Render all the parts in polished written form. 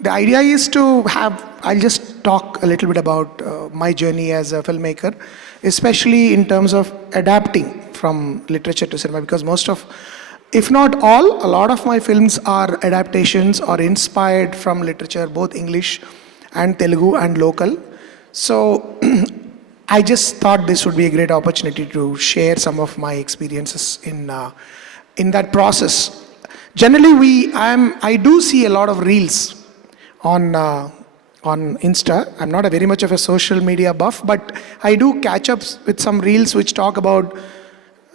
The idea is to have, I'll just talk a little bit about my journey as a filmmaker, especially in terms of adapting from literature to cinema, because most of, if not all, a lot of my films are adaptations or inspired from literature, both English and Telugu and local. So I just thought this would be a great opportunity to share some of my experiences in that process. Generally, I do see a lot of reels on Insta. I'm not very much of a social media buff, but I do catch up with some reels which talk about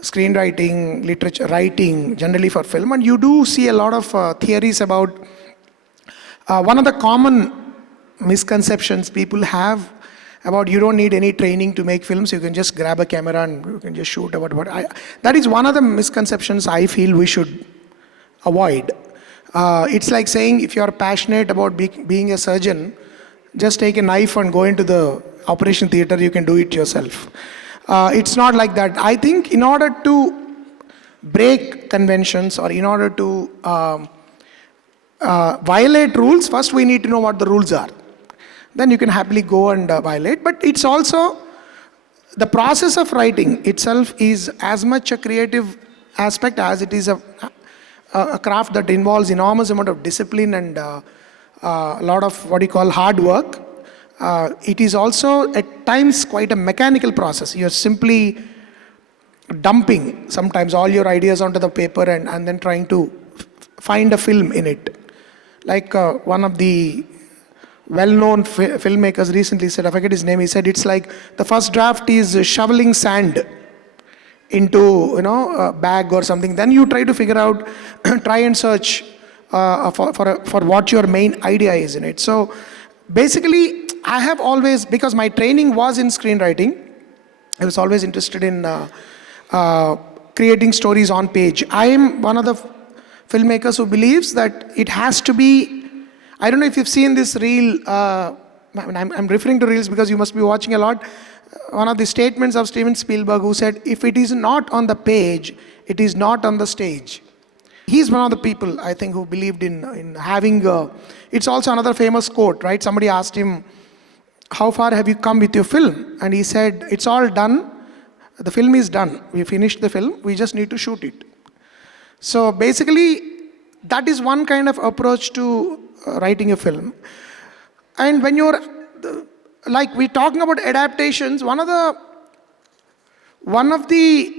screenwriting, literature, writing, generally for film. And you do see a lot of theories about one of the common misconceptions people have about you don't need any training to make films, you can just grab a camera and you can just shoot about what. That is one of the misconceptions I feel we should avoid. It's like saying if you are passionate about being a surgeon, just take a knife and go into the operation theater, you can do it yourself. It's not like that. I think in order to break conventions or in order to violate rules, first we need to know what the rules are. Then you can happily go and violate. But it's also, the process of writing itself is as much a creative aspect as it is a craft that involves enormous amount of discipline and a lot of what you call hard work. It is also at times quite a mechanical process. You're simply dumping sometimes all your ideas onto the paper and then trying to find a film in it. Like one of the well-known filmmakers recently said, I forget his name, he said it's like the first draft is shoveling sand into a bag or something. Then you try to figure out, try and search for what your main idea is in it. So basically, I have always, because my training was in screenwriting, I was always interested in creating stories on page. I am one of the filmmakers who believes that it has to be, I don't know if you've seen this reel, I'm referring to reels because you must be watching a lot. One of the statements of Steven Spielberg, who said, if it is not on the page, it is not on the stage. He's one of the people, I think, who believed in having it's also another famous quote, right? Somebody asked him, how far have you come with your film? And he said, it's all done. The film is done. We finished the film. We just need to shoot it. So basically, that is one kind of approach to writing a film. And when you're, like we're talking about adaptations, one of the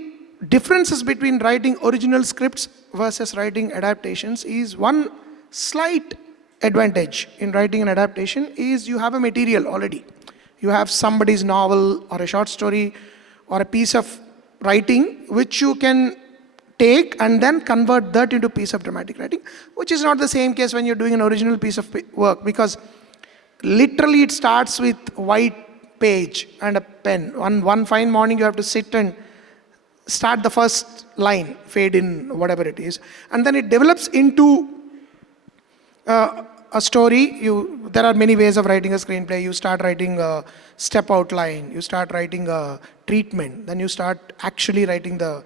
differences between writing original scripts versus writing adaptations is one slight advantage in writing an adaptation is you have a material already. You have somebody's novel or a short story or a piece of writing which you can take and then convert that into a piece of dramatic writing, which is not the same case when you're doing an original piece of work, because literally it starts with white page and a pen. One fine morning you have to sit and start the first line, fade in, whatever it is. And then it develops into a story. There are many ways of writing a screenplay. You start writing a step outline, you start writing a treatment, then you start actually writing the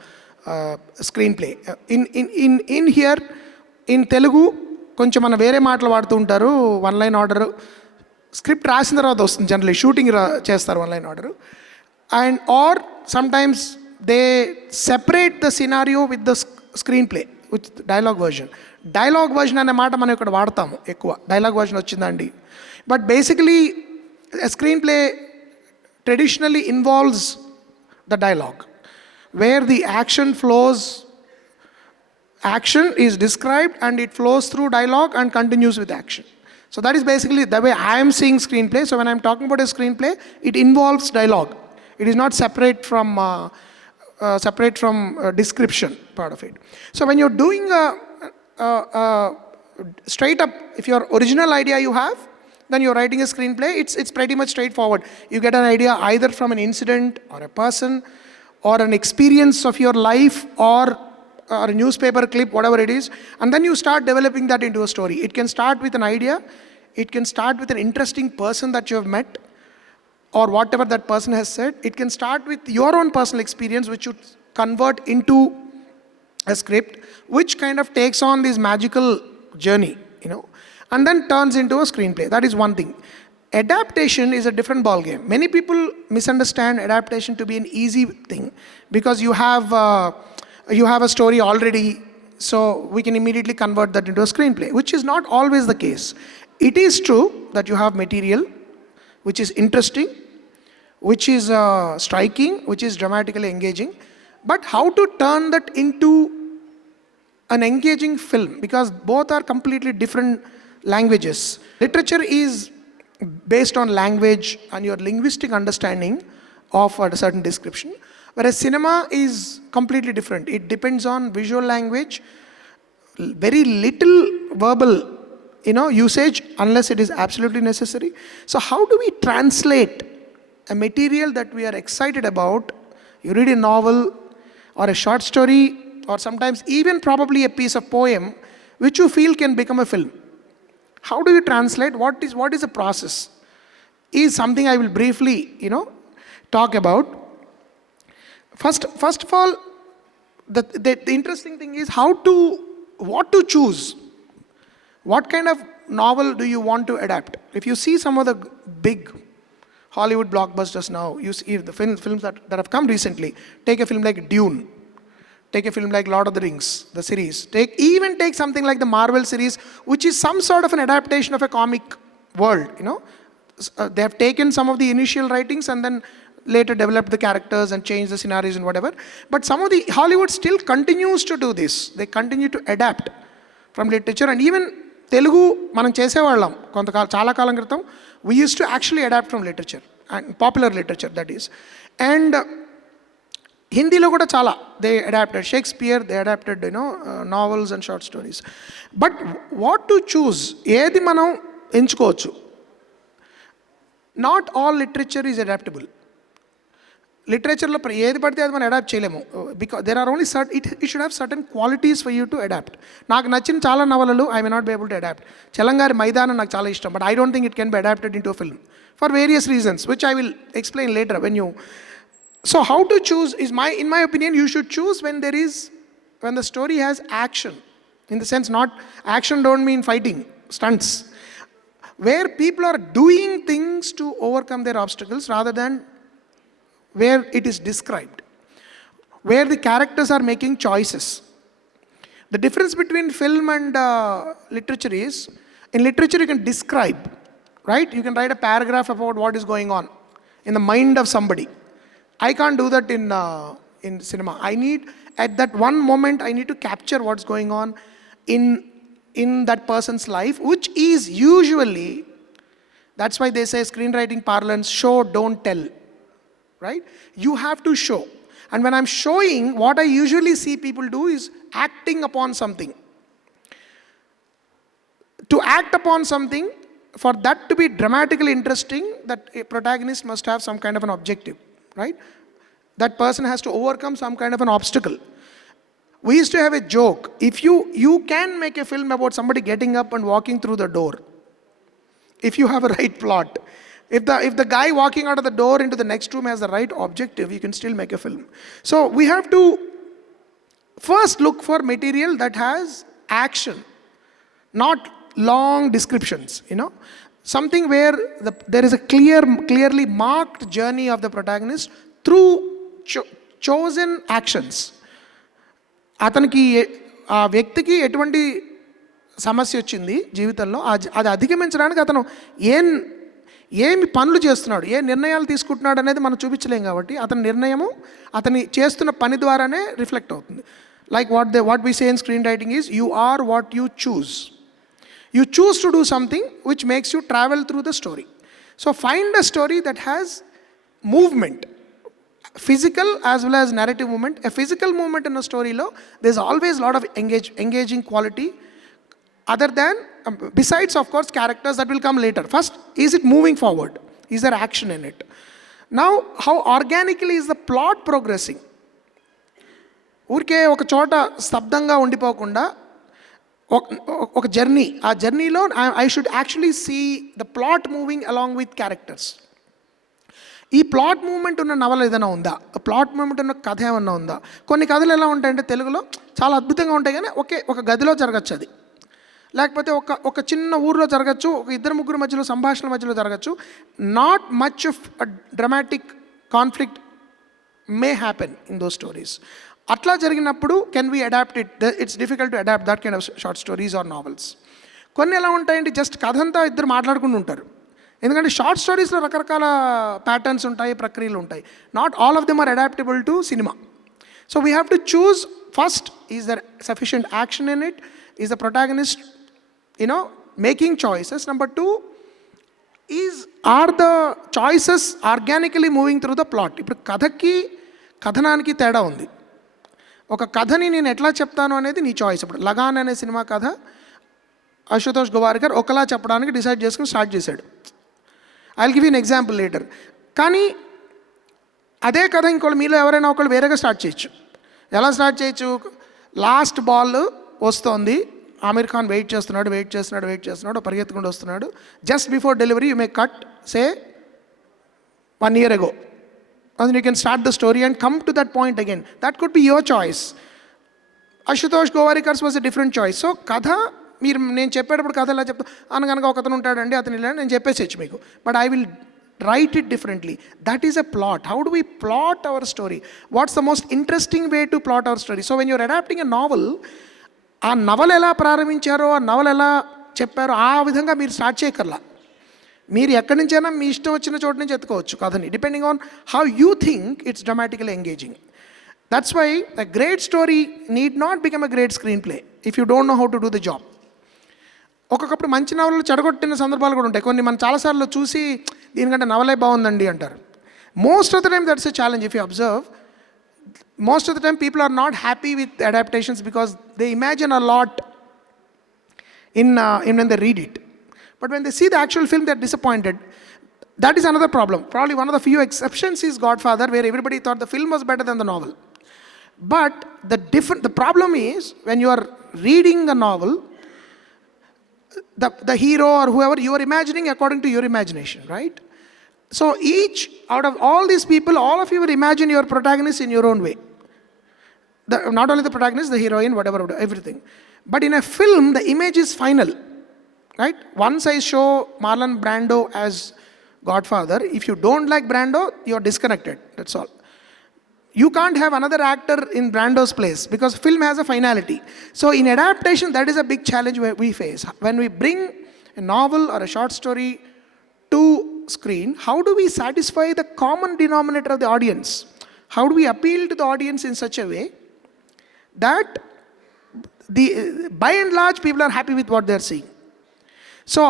screenplay. In here, in Telugu, కొంచెం మన వేరే మాటలు వాడుతూ ఉంటారు. One line order script రాసిన తర్వాత వస్తుంది, generally shooting చేస్తారు one line order. And or sometimes they separate the scenario with the screen play with dialogue version. Dialogue version అనే మాట మనం ఇక్కడ వాడతాము ఎక్కువ, డైలాగ్ వర్జన్ వచ్చిందండి. But basically screen play traditionally involves the dialogue, where the action flows, action is described and it flows through dialogue and continues with action. So that is basically the way I am seeing screenplay. So when I am talking about a screenplay, it involves dialogue. It is not separate from description part of it. So when you're doing straight up, if your original idea you have, then you're writing a screenplay, it's pretty much straightforward. You get an idea either from an incident or a person or an experience of your life or a newspaper clip, whatever it is, and then you start developing that into a story. It can start with an idea, it can start with an interesting person that you have met, or whatever that person has said, it can start with your own personal experience, which you convert into a script, which kind of takes on this magical journey, and then turns into a screenplay. That is one thing. Adaptation is a different ballgame. Many people misunderstand adaptation to be an easy thing because you have a story already, so we can immediately convert that into a screenplay, which is not always the case. It is true that you have material which is interesting, which is striking, which is dramatically engaging, but how to turn that into an engaging film, because both are completely different languages. Literature is based on language and your linguistic understanding of a certain description, whereas cinema is completely different. It depends on visual language, very little verbal usage unless it is absolutely necessary. So how do we translate a material that we are excited about? You read a novel or a short story, or sometimes even probably a piece of poem which you feel can become a film. How do you translate? What is the process? Is something I will briefly, talk about. First of all, the interesting thing is what to choose. What kind of novel do you want to adapt? If you see some of the big Hollywood blockbusters now, you see the films that have come recently. Take a film like Dune. Take a film like Lord of the Rings, the series. Take something like the Marvel series, which is some sort of an adaptation of a comic world. They have taken some of the initial writings and then later developed the characters and changed the scenarios and whatever. But some of the Hollywood still continues to do this. They continue to adapt from literature, and even Telugu మనం చేసేవాళ్ళం చాలా కాలం క్రితం. We used to actually adapt from literature, and popular literature, that is. And హిందీలో కూడా చాలా they adapted Shakespeare, they adapted novels and short stories. But what to choose, ఏది మనం ఎంచుకోవచ్చు? Not all literature is adaptable. లిటరేచర్లో ఏది పడితే అది మనం అడాప్ట్ చేయలేము, because there are only it should have certain qualities for you to adapt. నాకు నచ్చిన చాలా నవలలు I may not be able to adapt. చలంగారి మైదానం నాకు చాలా ఇష్టం, but I don't think it can be adapted in to film for various reasons, which I will explain later when you. So how to choose is in my opinion, you should choose when the story has action. In the sense, not action don't mean fighting, stunts. Where people are doing things to overcome their obstacles rather than where it is described. Where the characters are making choices. The difference between film and literature is, in literature you can describe, right? You can write a paragraph about what is going on in the mind of somebody. I can't do that in cinema. I need, at that one moment, I need to capture what's going on in that person's life, which is usually, that's why they say screenwriting parlance, show, don't tell, right? You have to show. And when I'm showing, what I usually see people do is acting upon something. To act upon something, for that to be dramatically interesting, that a protagonist must have some kind of an objective. Right? That person has to overcome some kind of an obstacle. We used to have a joke. If you can make a film about somebody getting up and walking through the door, if you have a right plot. If the guy walking out of the door into the next room has the right objective, you can still make a film. So we have to first look for material that has action, not long descriptions, Something where there is a clearly marked journey of the protagonist through chosen actions. అతనికి ఆ వ్యక్తికి ఎటువంటి సమస్య వచ్చింది జీవితంలో, అది అధిగమించడానికి అతను ఏమి పనులు చేస్తున్నాడు, ఏ నిర్ణయాలు తీసుకుంటున్నాడు అనేది మనం చూపించలేం. కాబట్టి అతని నిర్ణయము అతని చేస్తున్న పని ద్వారానే రిఫ్లెక్ట్ అవుతుంది. Like what we say in screen writing is, you are what you choose. You choose to do something which makes you travel through the story. So find a story that has movement, physical as well as narrative movement. A physical movement in a story, there's always a lot of engaging quality. Other than, besides of course characters that will come later. First, is it moving forward? Is there action in it? Now, how organically is the plot progressing? ఊరికే ఒక చోట స్తబ్దంగా ఉండిపోకుండా ఒక journey, ఆ జర్నీలో I should actually see the plot moving along with characters. ఈ plot movement ఉన్న నవల ఏదైనా ఉందా, ప్లాట్ మూవ్మెంట్ ఉన్న కథ ఏమన్నా ఉందా? కొన్ని కథలు ఎలా ఉంటాయంటే తెలుగులో చాలా అద్భుతంగా ఉంటాయి, కానీ ఒక గదిలో జరగచ్చు అది, లేకపోతే ఒక చిన్న ఊర్లో జరగచ్చు, ఒక ఇద్దరు ముగ్గురు మధ్యలో సంభాషణ మధ్యలో జరగచ్చు. Not much of dramatic conflict may happen in those stories. అట్లా జరిగినప్పుడు can we adapt it? It's difficult to adapt that kind of short stories or novels. కొన్ని ఎలా ఉంటాయండి, జస్ట్ కథ అంతా ఇద్దరు మాట్లాడుకుంటూ ఉంటారు. ఎందుకంటే షార్ట్ స్టోరీస్లో రకరకాల ప్యాటర్న్స్ ఉంటాయి, ప్రక్రియలు ఉంటాయి. Not all of them are adaptable to cinema. So we have to choose first, is there sufficient action in it, is the protagonist making choices. Number 2 is, are the choices organically moving through the plot? ఇప్పుడు కథకి కథనానికి తేడా ఉంది. ఒక కథని నేను ఎట్లా చెప్తాను అనేది నీ చాయిస్. ఇప్పుడు లగాన్ అనే సినిమా కథ అశుతోష్ గోవారికర్ ఒకలా చెప్పడానికి డిసైడ్ చేసుకుని స్టార్ట్ చేశాడు. I will give you an example later. కానీ అదే కథ ఇంకోళ్ళు మీలో ఎవరైనా ఒకళ్ళు వేరేగా స్టార్ట్ చేయొచ్చు. ఎలా స్టార్ట్ చేయొచ్చు? లాస్ట్ బాల్ వస్తోంది, ఆమిర్ ఖాన్ వెయిట్ చేస్తున్నాడు, పరిగెత్తుకుంటూ వస్తున్నాడు. Just before delivery you may cut say 1 year ago, and you can start the story and come to that point again. That could be your choice. Ashutosh Gowarikars was a different choice. So కథ మీరు నేను చెప్పేటప్పుడు కథ ఎలా చెప్తా, అనగనగా ఒకతను ఉంటాడండి, అతను ఇలా నేను చెప్పేసేచ్చు మీకు, but I will write it differently. That is a plot. How do we plot our story? What's the most interesting way to plot our story? So when you're adapting a novel, ఆ నవల ఎలా ప్రారంభించారో, ఆ నవల ఎలా చెప్పారో ఆ విధంగా మీరు స్టార్ట్ చేయకర్లా. మీరు ఎక్కడి నుంచైనా మీ ఇష్టం వచ్చిన చోటు నుంచి ఎత్తుకోవచ్చు కథని, depending on how you think it's dramatically engaging. That's why a great story need not become a great screenplay if you don't know how to do the job. ఒక్కొక్కప్పుడు మంచి నవలలు చెడగొట్టిన సందర్భాలు కూడా ఉంటాయి. కొన్ని మనం చాలాసార్లు చూసి దీనికంటే నవలే బాగుందండి అంటారు. Most of the time that's a challenge. If you observe, most of the time people are not happy with adaptations because they imagine a lot in when they read it, but when they see the actual film they're disappointed. That is another problem. Probably one of the few exceptions is Godfather, where everybody thought the film was better than the novel. But the problem is when you are reading a novel, the hero or whoever you are imagining according to your imagination, right? So each out of all these people, all of you will imagine your protagonist in your own way. Not only the protagonist, the heroine, whatever, everything. But in a film, the image is final, right? Once I show Marlon Brando as Godfather, if you don't like Brando, you're disconnected. That's all. You can't have another actor in Brando's place because film has a finality. So in adaptation, that is a big challenge we face. When we bring a novel or a short story to screen, how do we satisfy the common denominator of the audience? How do we appeal to the audience in such a way that by and large people are happy with what they are seeing? So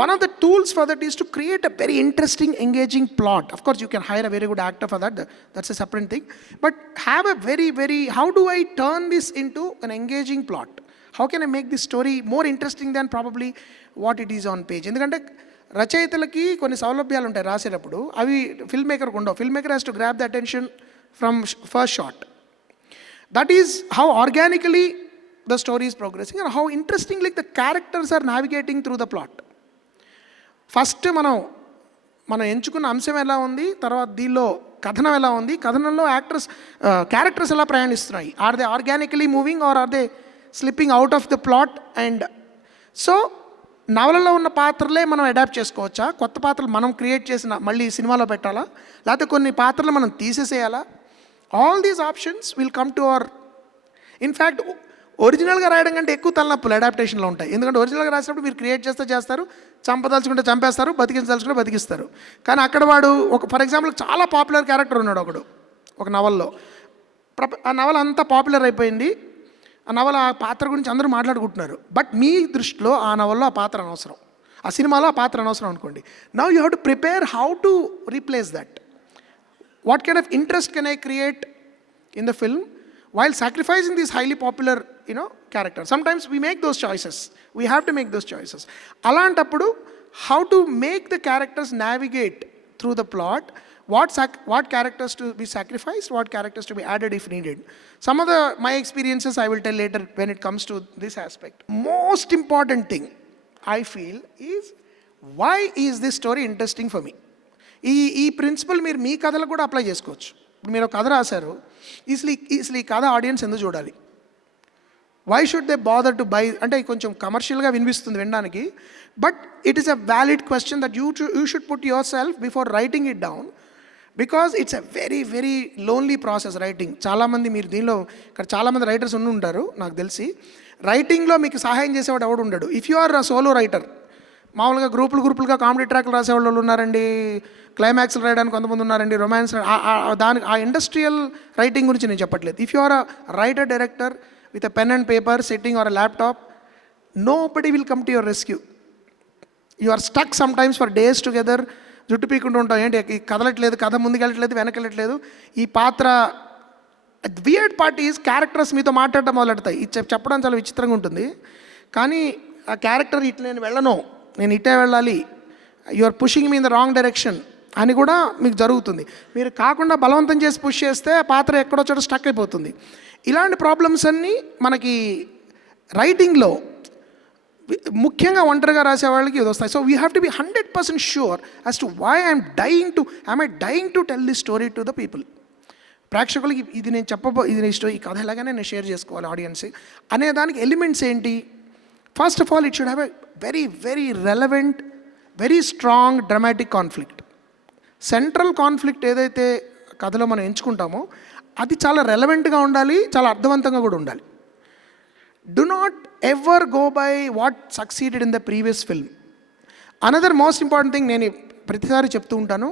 one of the tools for that is to create a very interesting, engaging plot. Of course, you can hire a very good actor for that. That's a separate thing. But have a very, how do I turn this into an engaging plot? How can I make this story more interesting than probably what it is on page? ఎందుకంటే రచయితలకి కొన్ని సౌలభ్యాలు ఉంటాయి రాసేటప్పుడు, అవి film మేకర్కి ఉండవు. Film maker has to grab the attention from first shot. That is how organically the story is progressing and how interestingly the characters are navigating through the plot. First మనం ఎంచుకున్న అంశం ఎలా ఉంది, తర్వాత దీనిలో కథనం ఎలా ఉంది, కథనంలో క్యారెక్టర్స్ ఎలా ప్రయాణిస్తున్నాయి, are they organically moving or are they slipping out of the plot. And so నవలలో ఉన్న పాత్రలే మనం అడాప్ట్ చేసుకోవచ్చా, కొత్త పాత్రలు మనం క్రియేట్ చేసిన మళ్ళీ సినిమాలో పెట్టాలా, లేకపోతే కొన్ని పాత్రలు మనం తీసేసేయాలా? All these options will come to our. In fact ఒరిజినల్గా రాయడం కంటే ఎక్కువ తలనొప్పులు అడాప్టేషన్లో ఉంటాయి. ఎందుకంటే ఒరిజినల్గా రాసినప్పుడు మీరు క్రియేట్ చేస్తారు, చంపదలుచుకుంటే చంపేస్తారు, బతికించదలుచుకుంటే బతికిస్తారు. కానీ అక్కడ వాడు ఫర్ ఎగ్జాంపుల్ చాలా పాపులర్ క్యారెక్టర్ ఉన్నాడు ఒక నవల్లో. ఆ నవల అంతా పాపులర్ అయిపోయింది, ఆ నవల ఆ పాత్ర గురించి అందరూ మాట్లాడుకుంటున్నారు. బట్ మీ దృష్టిలో ఆ నవల్లో ఆ పాత్ర అనవసరం, ఆ సినిమాలో ఆ పాత్ర అనవసరం అనుకోండి. Now you have to prepare how to replace that. What kind of interest can I create in the film while sacrificing these highly popular characters? Sometimes we make those choices. We have to make those choices. Alantappudu, how to make the characters navigate through the plot, what characters to be sacrificed, what characters to be added if needed. Some of my experiences I will tell later when it comes to this aspect. Most important thing I feel is, why is this story interesting for me? ఈ ప్రిన్సిపల్ మీరు మీ కథలకు కూడా అప్లై చేసుకోవచ్చు. ఇప్పుడు మీరు ఒక కథ రాశారు, అసలు ఈ కథ ఆడియన్స్ ఎందుకు చూడాలి, why should they bother to buy, అంటే కొంచెం కమర్షియల్గా వినిపిస్తుంది వినడానికి, but it is a valid question that you should put yourself before writing it down, because it's a very very lonely process writing. చాలామంది మీరు దీనిలో ఇక్కడ చాలామంది రైటర్స్ ఉంటారు నాకు తెలిసి. రైటింగ్లో మీకు సహాయం చేసేవాడు ఎవడు ఉండడు. If you are a solo writer, మామూలుగా గ్రూపులుగా కామెడీ ట్రాక్లు రాసేవాళ్ళు ఉన్నారండి, క్లైమాక్స్లు రాయడానికి కొంతమంది ఉన్నారండి, రొమాన్స్, దానికి ఆ ఇండస్ట్రియల్ రైటింగ్ గురించి నేను చెప్పట్లేదు. If you are a writer director with a pen and paper sitting or a laptop, nobody will come to your rescue. You are stuck sometimes for days together, జుట్టు పీకుంటూ ఉంటాం, ఏంటి కదలట్లేదు, కథ ముందుకెళ్ళట్లేదు, వెనకెళ్ళట్లేదు, ఈ పాత్ర. వియర్డ్ పార్ట్ ఈజ్ క్యారెక్టర్స్ మీతో మాట్లాడటం మొదలెడతాయి. ఇది చెప్పడం చాలా విచిత్రంగా ఉంటుంది, కానీ ఆ క్యారెక్టర్ ఇటు నేను వెళ్ళను, నేను ఇటే వెళ్ళాలి, you are pushing me in the wrong direction అని కూడా మీకు జరుగుతుంది. మీరు కాకుండా బలవంతం చేసి పుష్ చేస్తే ఆ పాత్ర ఎక్కడో చోట స్టక్ అయిపోతుంది. ఇలాంటి ప్రాబ్లమ్స్ అన్నీ మనకి రైటింగ్లో ముఖ్యంగా ఒంటరిగా రాసే వాళ్ళకి ఇది వస్తాయి. So we have to be 100% sure as to why I'm dying to tell this story to the people. ప్రేక్షకులకి ఇది నేను ఇది ఈ కథ ఎలాగైనా నేను షేర్ చేసుకోవాలి ఆడియన్స్ అనే దానికి ఎలిమెంట్స్ ఏంటి? First of all it should have a very very relevant, very strong dramatic conflict. Central conflict ఏదైతే కథలో మనం ఎంచుకుంటామో అది చాలా రెలవెంట్గా ఉండాలి, చాలా అర్థవంతంగా కూడా ఉండాలి. Do not ever go by what succeeded in the previous film. Another most important thing, నేను ప్రతిసారి చెప్తూ ఉంటాను,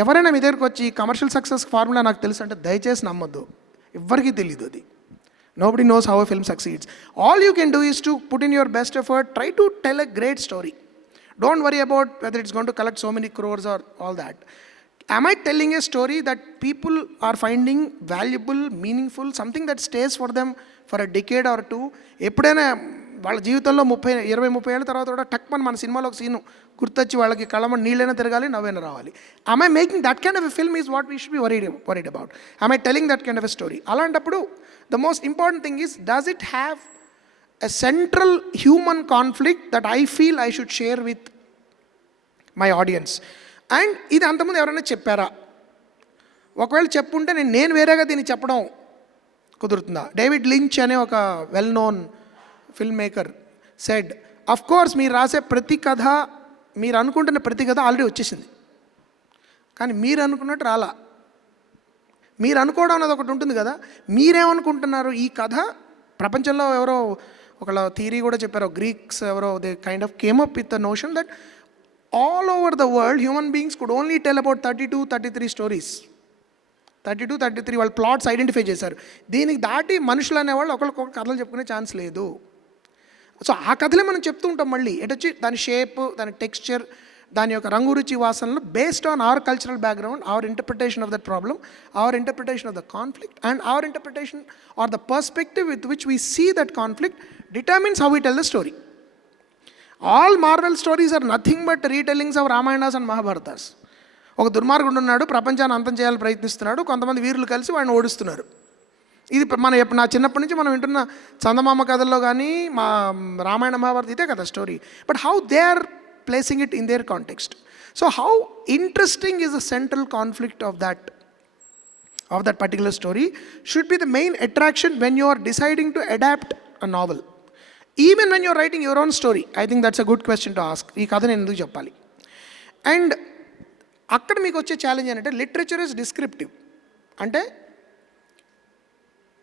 ఎవరైనా మీ దగ్గరికి వచ్చి కమర్షియల్ సక్సెస్ ఫార్ములా నాకు తెలుసు అంటే దయచేసి నమ్మొద్దు, ఎవ్వరికీ తెలియదు అది. Nobody knows how a film succeeds. All you can do is to put in your best effort, try to tell a great story. Don't worry about whether it's going to collect so many crores or all that. Am I telling a story that people are finding valuable, meaningful, something that stays for them for a decade or two? ఎప్పుడైనా వాళ్ళ జీవితంలో 20-30 ఏళ్ళ తర్వాత కూడా టక్మని మన సినిమాలో ఒక సీను గుర్తొచ్చి వాళ్ళకి కళ్ళమ నీళ్ళైనా తిరగాలి, నవ్వైనా రావాలి. Am I making that kind of a film is what we should be worried about. Am I telling that kind of a story? అలాంటప్పుడు the most important thing is, does it have a central human conflict that I feel I should share with my audience? And ఇది అంతకుముందు ఎవరైనా చెప్పారా? ఒకవేళ చెప్పుంటే నేను వేరేగా దీన్ని చెప్పడం కుదురుతుందా? డేవిడ్ లించ్ అనే ఒక well known film maker said, of course మీరు రాసే ప్రతి కథ, మీరు అనుకుంటున్న ప్రతి కథ ఆల్రెడీ వచ్చేసింది, కానీ మీరు అనుకున్నట్టు రాలా. మీరు అనుకోవడం అనేది ఒకటి ఉంటుంది కదా, మీరేమనుకుంటున్నారు ఈ కథ ప్రపంచంలో ఎవరో ఒకళ్ళ థియరీ కూడా చెప్పారు, గ్రీక్స్ ఎవరో, they kind of came up with the notion that all over the world human beings could only tell about 32-33 stories. 32-33 వాళ్ళు ప్లాట్స్ ఐడెంటిఫై చేశారు. దీనికి దాటి మనుషులు అనేవాళ్ళు ఒకరికొకరు కథలు చెప్పుకునే ఛాన్స్ లేదు. సో ఆ కథలే మనం చెప్తూ ఉంటాం. మళ్ళీ ఎటొచ్చి దాని షేప్, దాని టెక్స్చర్, దాని యొక్క రంగు రుచి వాసనలు based on our cultural background, our interpretation of that problem, our interpretation of the conflict and our interpretation or the perspective with which we see that conflict determines how we tell the story. All Marvel stories are nothing but retellings of Ramayanas and Mahabharatas. ఒక దుర్మార్గుడు ఉన్నాడు, ప్రపంచాన్ని అంతం చేయాలని ప్రయత్నిస్తున్నాడు, కొంతమంది వీరులు కలిసి వాడిని ఓడిస్తున్నారు. ఇది నా చిన్నప్పటి నుంచి మనం వింటున్న చందమామ కథల్లో కానీ మా రామాయణ మహాభారత ఇదే కదా story. But how they are placing it in their context. So how interesting is the central conflict of that particular story should be the main attraction when you are deciding to adapt a novel. Even when you're writing your own story, I think that's a good question to ask. ఈ కథ నేను ఎందుకు చెప్పాలి? అండ్ అక్కడ మీకు వచ్చే ఛాలెంజ్ ఏంటంటే, literature is descriptive. అంటే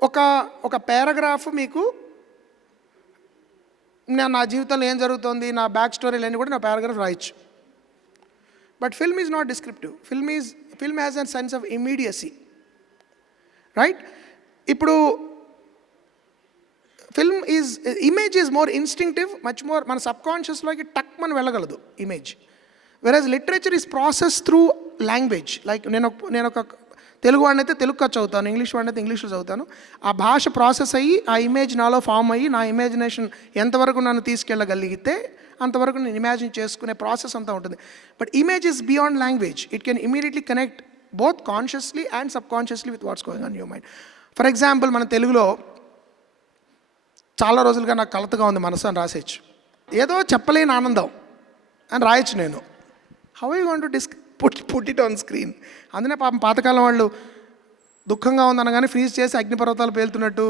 ఒక పారాగ్రాఫ్ మీకు నా జీవితంలో ఏం జరుగుతుంది, నా బ్యాక్ స్టోరీలు అన్నీ కూడా నా పారాగ్రాఫ్ రాయొచ్చు. But film is not descriptive. Film has a sense of immediacy, right? ఇప్పుడు image is more instinctive, much more మన సబ్కాన్షియస్లోకి టక్ మనం వెళ్ళగలదు image. Whereas literature is process through language. Like నేను ఒక తెలుగు వాడిని అయితే తెలుగు చదువుతాను, ఇంగ్లీష్ వాడిని అయితే ఇంగ్లీష్లో చదువుతాను. ఆ భాష ప్రాసెస్ అయ్యి ఆ ఇమేజ్ నాలో ఫామ్ అయ్యి నా ఇమాజినేషన్ ఎంతవరకు నన్ను తీసుకెళ్ళగలిగితే అంతవరకు నేను ఇమాజిన్ చేసుకునే ప్రాసెస్ అంతా ఉంటుంది. But image is beyond language. It can immediately connect both consciously and subconsciously with what's going on your mind. For example, మన తెలుగులో చాలా రోజులుగా నాకు కలతగా ఉంది మనసు అని రాసేయచ్చు. ఏదో చెప్పలేని ఆనందం అని రాయొచ్చు నేను. How you want to put it on screen? అందునే పాపం పాతకాలం వాళ్ళు దుఃఖంగా ఉందనగానే ఫ్రీజ్ చేసి అగ్నిపర్వతాలు పేలుతున్నట్టు,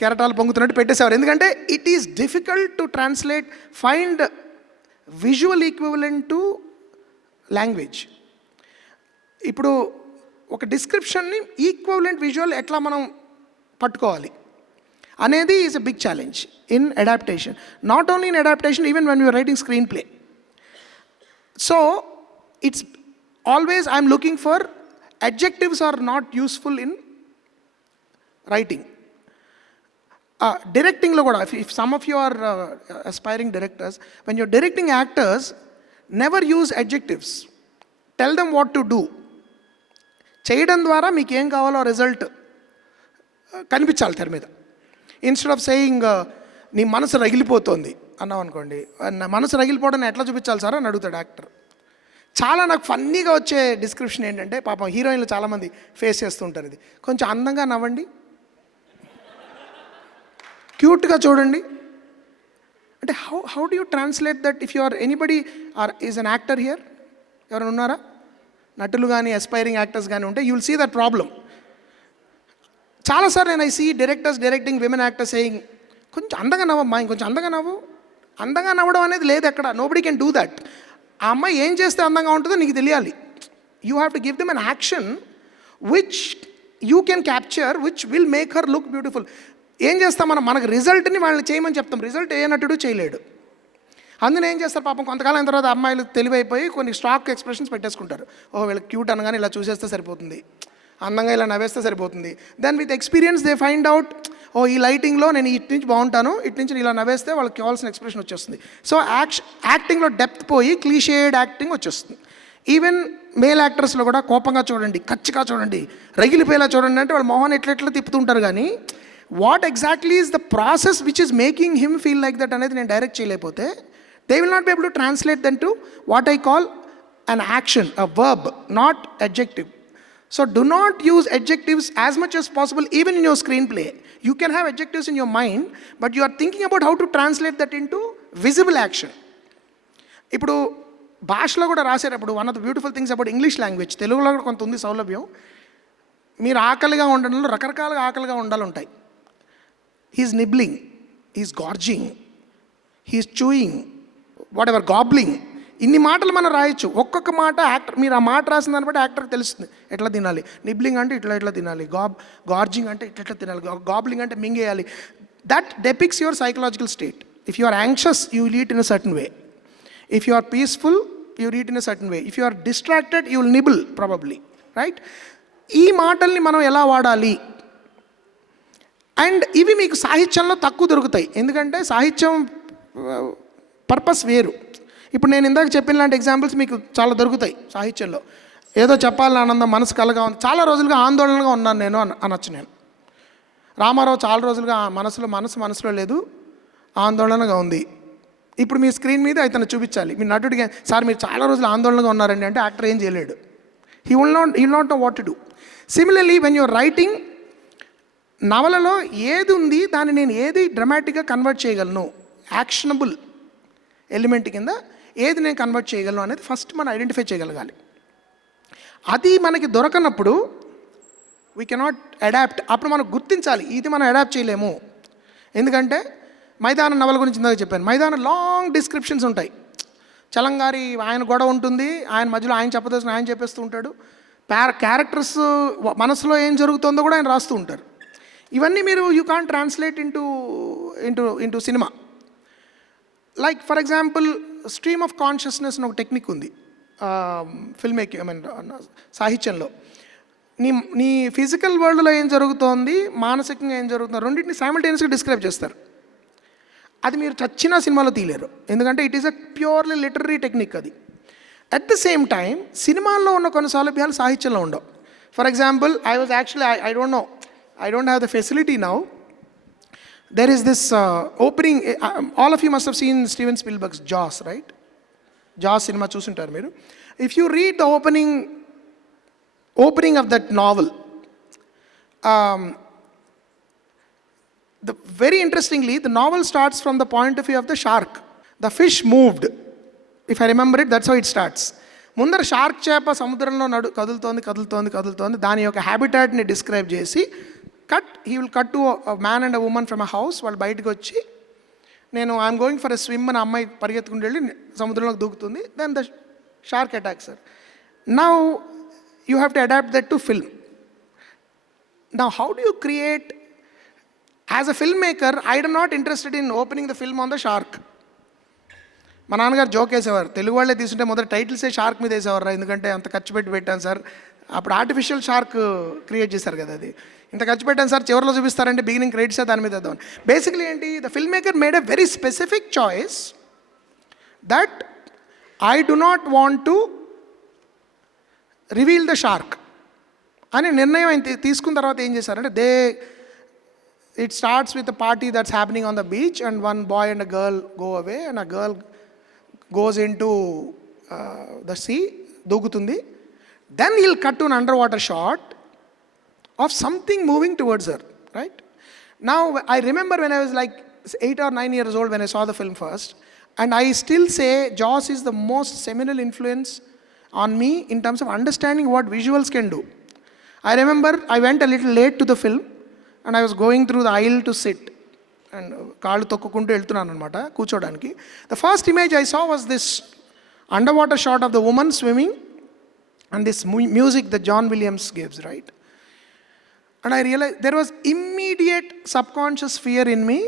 కెరటాలు పొంగుతున్నట్టు పెట్టేసేవారు. ఎందుకంటే it is difficult to translate, find visual equivalent to language. ఇప్పుడు ఒక డిస్క్రిప్షన్ని ఈక్వివలెంట్ విజువల్ ఎట్లా మనం పట్టుకోవాలి అనేది is a big challenge in adaptation. Not only in adaptation, even when you're writing screenplay. So it's always I'm looking for adjectives are not useful in writing. Directing lo kuda, if some of you are aspiring directors, when you're directing actors, never use adjectives. Tell them what to do. చేయడం ద్వారా మీకు ఏం కావాలో రిజల్ట్ కనిపించాలి తెర మీద. Instead of saying నీ మనసు రగిలిపోతుంది అన్నాం అనుకోండి, మనసు రగిలిపోవడం ఎట్లా చూపించాలి సార్ అని అడుగుతాడు యాక్టర్. చాలా నాకు ఫన్నీగా వచ్చే డిస్క్రిప్షన్ ఏంటంటే, పాపం హీరోయిన్లు చాలామంది ఫేస్ చేస్తుంటారు ఇది, కొంచెం అందంగా నవ్వండి, క్యూట్గా చూడండి. అంటే how do you translate that? If you are anybody or is an actor here, ఎవరైనా ఉన్నారా నటులు కానీ అస్పైరింగ్ యాక్టర్స్ కానీ ఉంటే, you will see that problem. చాలాసార్లు నేను I see directors directing women actors saying, కొంచెం అందంగా నవ్వమ్మా, ఇంకొంచెం అందంగా నవ్వు. అందంగా నవ్వడం అనేది లేదు ఎక్కడ, నోబడీ కెన్ డూ దట్. ఆ అమ్మాయి ఏం చేస్తే అందంగా ఉంటుందో నీకు తెలియాలి. You have to give them an action which you can capture, which will make her look beautiful. ఏం చేస్తాం మనం, మనకు రిజల్ట్ని వాళ్ళని చేయమని చెప్తాం, రిజల్ట్ ఏ నటుడు చేయలేడు. అందులో ఏం చేస్తారు పాపం, కొంతకాలం అయిన తర్వాత అమ్మాయిలు తెలివైపోయి కొన్ని స్టాక్ ఎక్స్ప్రెషన్స్ పెట్టేసుకుంటారు. ఓ వీళ్ళకి క్యూట్ అనగానే ఇలా చూసేస్తే సరిపోతుంది, అందంగా ఇలా నవ్వేస్తే సరిపోతుంది. Then with experience they find out, ఓ ఈ లైటింగ్లో నేను ఇటు నుంచి బాగుంటాను, ఇటు నుంచి ఇలా నవ్వేస్తే వాళ్ళకి కావాల్సిన ఎక్స్ప్రెషన్ వచ్చేస్తుంది. సో యాక్టింగ్లో డెప్త్ పోయి క్లీషేడ్ యాక్టింగ్ వచ్చేస్తుంది. ఈవెన్ మేల్ యాక్టర్స్లో కూడా కోపంగా చూడండి, కచ్చిగా చూడండి, రగిలిపోయేలా చూడండి అంటే వాళ్ళు మొహాన్ని ఎట్లా తిప్పుతుంటారు. కానీ what exactly is the process which is making him feel like that అనేది నేను డైరెక్ట్ చేయలేకపోతే, they will not be able to translate then to what I call an action, a verb, not adjective. So do not use adjectives as much as possible, even in your screenplay. You can have adjectives in your mind, but you are thinking about how to translate that into visible action. ఇప్పుడు భాషలో కూడా రాసేటప్పుడు one of the beautiful things about English language, తెలుగులో కూడా కొంత ఉంది సౌలభ్యం. మీరు ఆకలిగా ఉండడంలో రకరకాలుగా ఆకలిగా ఉండాలంటాయి. He's nibbling, he's gorging, he's chewing, whatever, gobbling. ఇన్ని మాటలు మనం రాయొచ్చు. ఒక్కొక్క మాట యాక్టర్, మీరు ఆ మాట రాసిన దాన్ని బట్టి యాక్టర్కి తెలుస్తుంది ఎట్లా తినాలి. నిబ్లింగ్ అంటే ఇట్లా తినాలి, గార్జింగ్ అంటే ఇట్లా తినాలి, గాబ్లింగ్ అంటే మింగేయాలి. That depicts your psychological state. If you are anxious, you will eat in a certain way. If you are peaceful, you will eat in a certain way. If you are distracted, you will nibble probably, right? ఈ మాటల్ని మనం ఎలా వాడాలి? అండ్ ఇవి మీకు సాహిత్యంలో తక్కువ దొరుకుతాయి, ఎందుకంటే సాహిత్యం పర్పస్ వేరు. ఇప్పుడు నేను ఇందాక చెప్పిన లాంటి ఎగ్జాంపుల్స్ మీకు చాలా దొరుకుతాయి సాహిత్యంలో. ఏదో చెప్పాలని ఆనందం, మనసు కలగా ఉంది, చాలా రోజులుగా ఆందోళనగా ఉన్నాను నేను అనొచ్చు. నేను రామారావు చాలా రోజులుగా మనసులో లేదు, ఆందోళనగా ఉంది. ఇప్పుడు మీ స్క్రీన్ మీద అతను చూపించాలి, మీ నటుడికి, సార్ మీరు చాలా రోజులు ఆందోళనగా ఉన్నారండి అంటే యాక్టర్ ఏం చేయలేడు. He will not know what to do. Similarly when you're writing, నవలలో ఏది ఉంది దాన్ని నేను ఏది డ్రమాటిక్గా కన్వర్ట్ చేయగలను, యాక్షనబుల్ ఎలిమెంట్ కింద ఏది నేను కన్వర్ట్ చేయగలను అనేది ఫస్ట్ మనం ఐడెంటిఫై చేయగలగాలి. అది మనకి దొరకనప్పుడు వీ కెనాట్ అడాప్ట్. అప్పుడు మనం గుర్తించాలి ఇది మనం అడాప్ట్ చేయలేము. ఎందుకంటే మైదానం నవల గురించి ఇందాక చెప్పాను, మైదానం లాంగ్ డిస్క్రిప్షన్స్ ఉంటాయి. చలంగారి ఆయన గొడవ ఉంటుంది, ఆయన మధ్యలో ఆయన చెప్పదలసిన ఆయన చెప్పేస్తూ ఉంటాడు, క్యారెక్టర్స్ మనసులో ఏం జరుగుతుందో కూడా ఆయన రాస్తూ ఉంటారు. ఇవన్నీ మీరు you can't translate into cinema. Like for example stream of consciousness అని ఒక టెక్నిక్ ఉంది ఫిల్మ్ మేకింగ్, ఐ మీన్ సాహిత్యంలో. నీ ఫిజికల్ వరల్డ్లో ఏం జరుగుతోంది, మానసికంగా ఏం జరుగుతుందో రెండింటిని సైమల్టేనియస్గా డిస్క్రైబ్ చేస్తారు. అది మీరు చచ్చిన సినిమాలో తీయలేరు, ఎందుకంటే it is a purely literary technique అది. అట్ ద సేమ్ టైం సినిమాల్లో ఉన్న కొన్ని సౌలభ్యాలు సాహిత్యంలో ఉండవు. For example, I don't have the facility now. There is this opening, all of you must have seen Steven Spielberg's Jaws, right? Jaws cinema chusuntaru meeru. If you read the opening of that novel, very interestingly, the novel starts from the point of view of the shark. The fish moved. If I remember it, that's how it starts. ముందర shark చేప సముద్రంలో కదులుతోంది దాని యొక్క హ్యాబిటాట్ని describe చేసి he will cut to man and a woman from a house. వాళ్ళు బయటకు వచ్చి నేను I'm going for a swim అని అమ్మాయి పరిగెత్తుకుంటూ వెళ్ళి సముద్రంలోకి దూకుతుంది. Then the shark attacks her. Now you have to adapt that to film. Now how do you create as a film maker? I am not interested in opening the film on the shark. మా నాన్నగారు జోక్ వేసేవారు, తెలుగు వాళ్ళే తీసుంటే మొదటి టైటిల్సే షార్క్ మీద వేసేవారు, ఎందుకంటే అంత ఖర్చు పెట్టాను సార్. అప్పుడు ఆర్టిఫిషియల్ షార్క్ క్రియేట్ చేశారు కదా, అది ఇంత ఖర్చు పెట్టాను సార్, చివరిలో చూపిస్తారంటే బిగినింగ్ క్రెడిట్సే దాని మీద వేద్దాం. బేసిక్లీ ఏంటి, the film maker made a very specific choice that I do not want to reveal the shark అని నిర్ణయం ఆయన తీసుకున్న తర్వాత ఏం చేశారంటే it starts with a party that's happening on the beach and one boy and a girl go away and a girl goes into the sea, దూకుతుంది. Then he'll cut to an underwater shot of something moving towards her, right? Now I remember when I was like 8 or 9 years old when I saw the film first, and I still say Jaws is the most seminal influence on me in terms of understanding what visuals can do. I remember I went a little late to the film and I was going through the aisle to sit and కాళ్ళు తొక్కుకుంటూ వెళ్తున్నాను అనమాట కూర్చోడానికి. The first image I saw was this underwater shot of the woman swimming and this music that John Williams gives, right? And I realized there was immediate subconscious fear in me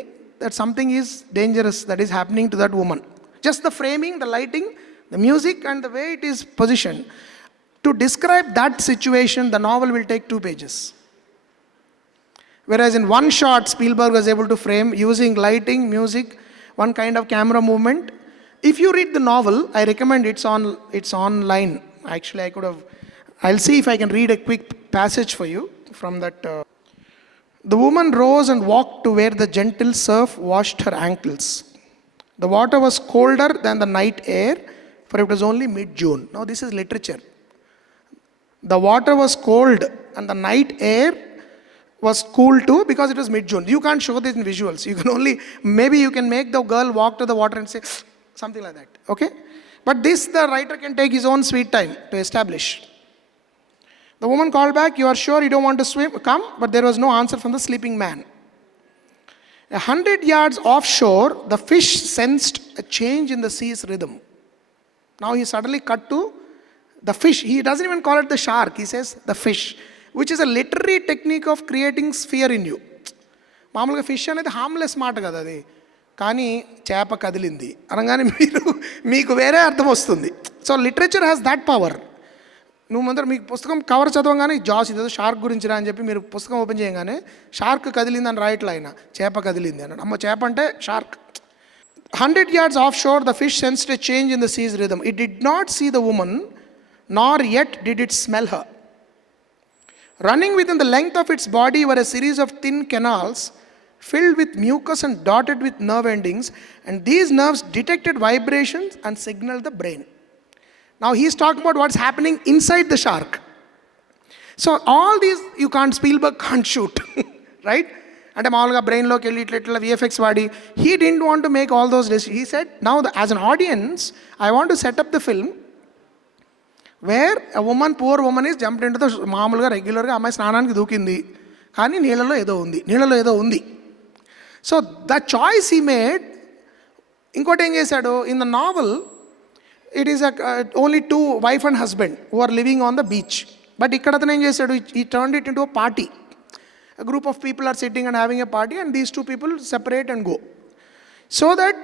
that something is dangerous that is happening to that woman. Just the framing, the lighting, the music and the way it is positioned. To describe that situation, the novel will take 2 pages. Whereas in one shot, Spielberg was able to frame using lighting, music, one kind of camera movement. If you read the novel, I recommend it's online. Actually, I'll see if I can read a quick passage for you from that. The woman rose and walked to where the gentle surf washed her ankles. The water was colder than the night air, for it was only mid-June. Now this is literature. The water was cold and the night air was cool too because it was mid-June. You can't show this in visuals. You can only, maybe you can make the girl walk to the water and say something like that, okay? But this, the writer can take his own sweet time to establish. The woman called back, "You are sure you don't want to swim? Come." But there was no answer from the sleeping man. 100 yards offshore, the fish sensed a change in the sea's rhythm. Now he suddenly cut to the fish. He doesn't even call it the shark. He says the fish, which is a literary technique of creating fear in you. మామూలుగా ఫిష్ అనేది హార్మ్లెస్ మాట కదా అది, కానీ చేప కదిలింది అనగానే మీకు వేరే అర్థం వస్తుంది. So literature has that power. నువ్వు ముందర మీకు పుస్తకం కవర్ చదవగానే జాస్ ఇదేదో షార్క్ గురించి రా అని చెప్పి మీరు పుస్తకం ఓపెన్ చేయగానే షార్క్ కదిలింది అని రాయట్లా ఆయన, చేప కదిలింది అన్నాడు. అమ్మ చేప అంటే షార్క్. 100 yards offshore, the fish sensed a change in the sea's rhythm. It did not see the woman, nor yet did it smell her. Running within the length of its body were a series of thin canals filled with mucus and dotted with nerve endings, and these nerves detected vibrations and signaled the brain. Now he is talking about what's happening inside the shark. So all these Spielberg can't shoot, right? అంటే మామూలుగా బ్రెయిన్లోకి వెళ్ళి ఇట్లా VFX వాడి, he didn't want to make all those decisions. He said, now as an audience, I want to set up the film where a woman, poor woman is jumped into the, మామూలుగా రెగ్యులర్గా అమ్మాయి స్నానానికి దూకింది కానీ నీళ్ళలో ఏదో ఉంది. So the choice he made. ఇంకోటి ఏం చేశాడు, in the novel it is only 2 wife and husband who are living on the beach. But ఇక్కడ అతను ఏం చేశాడు, he turned it into a party. A group of people are sitting and having a party and these 2 people separate and go. So that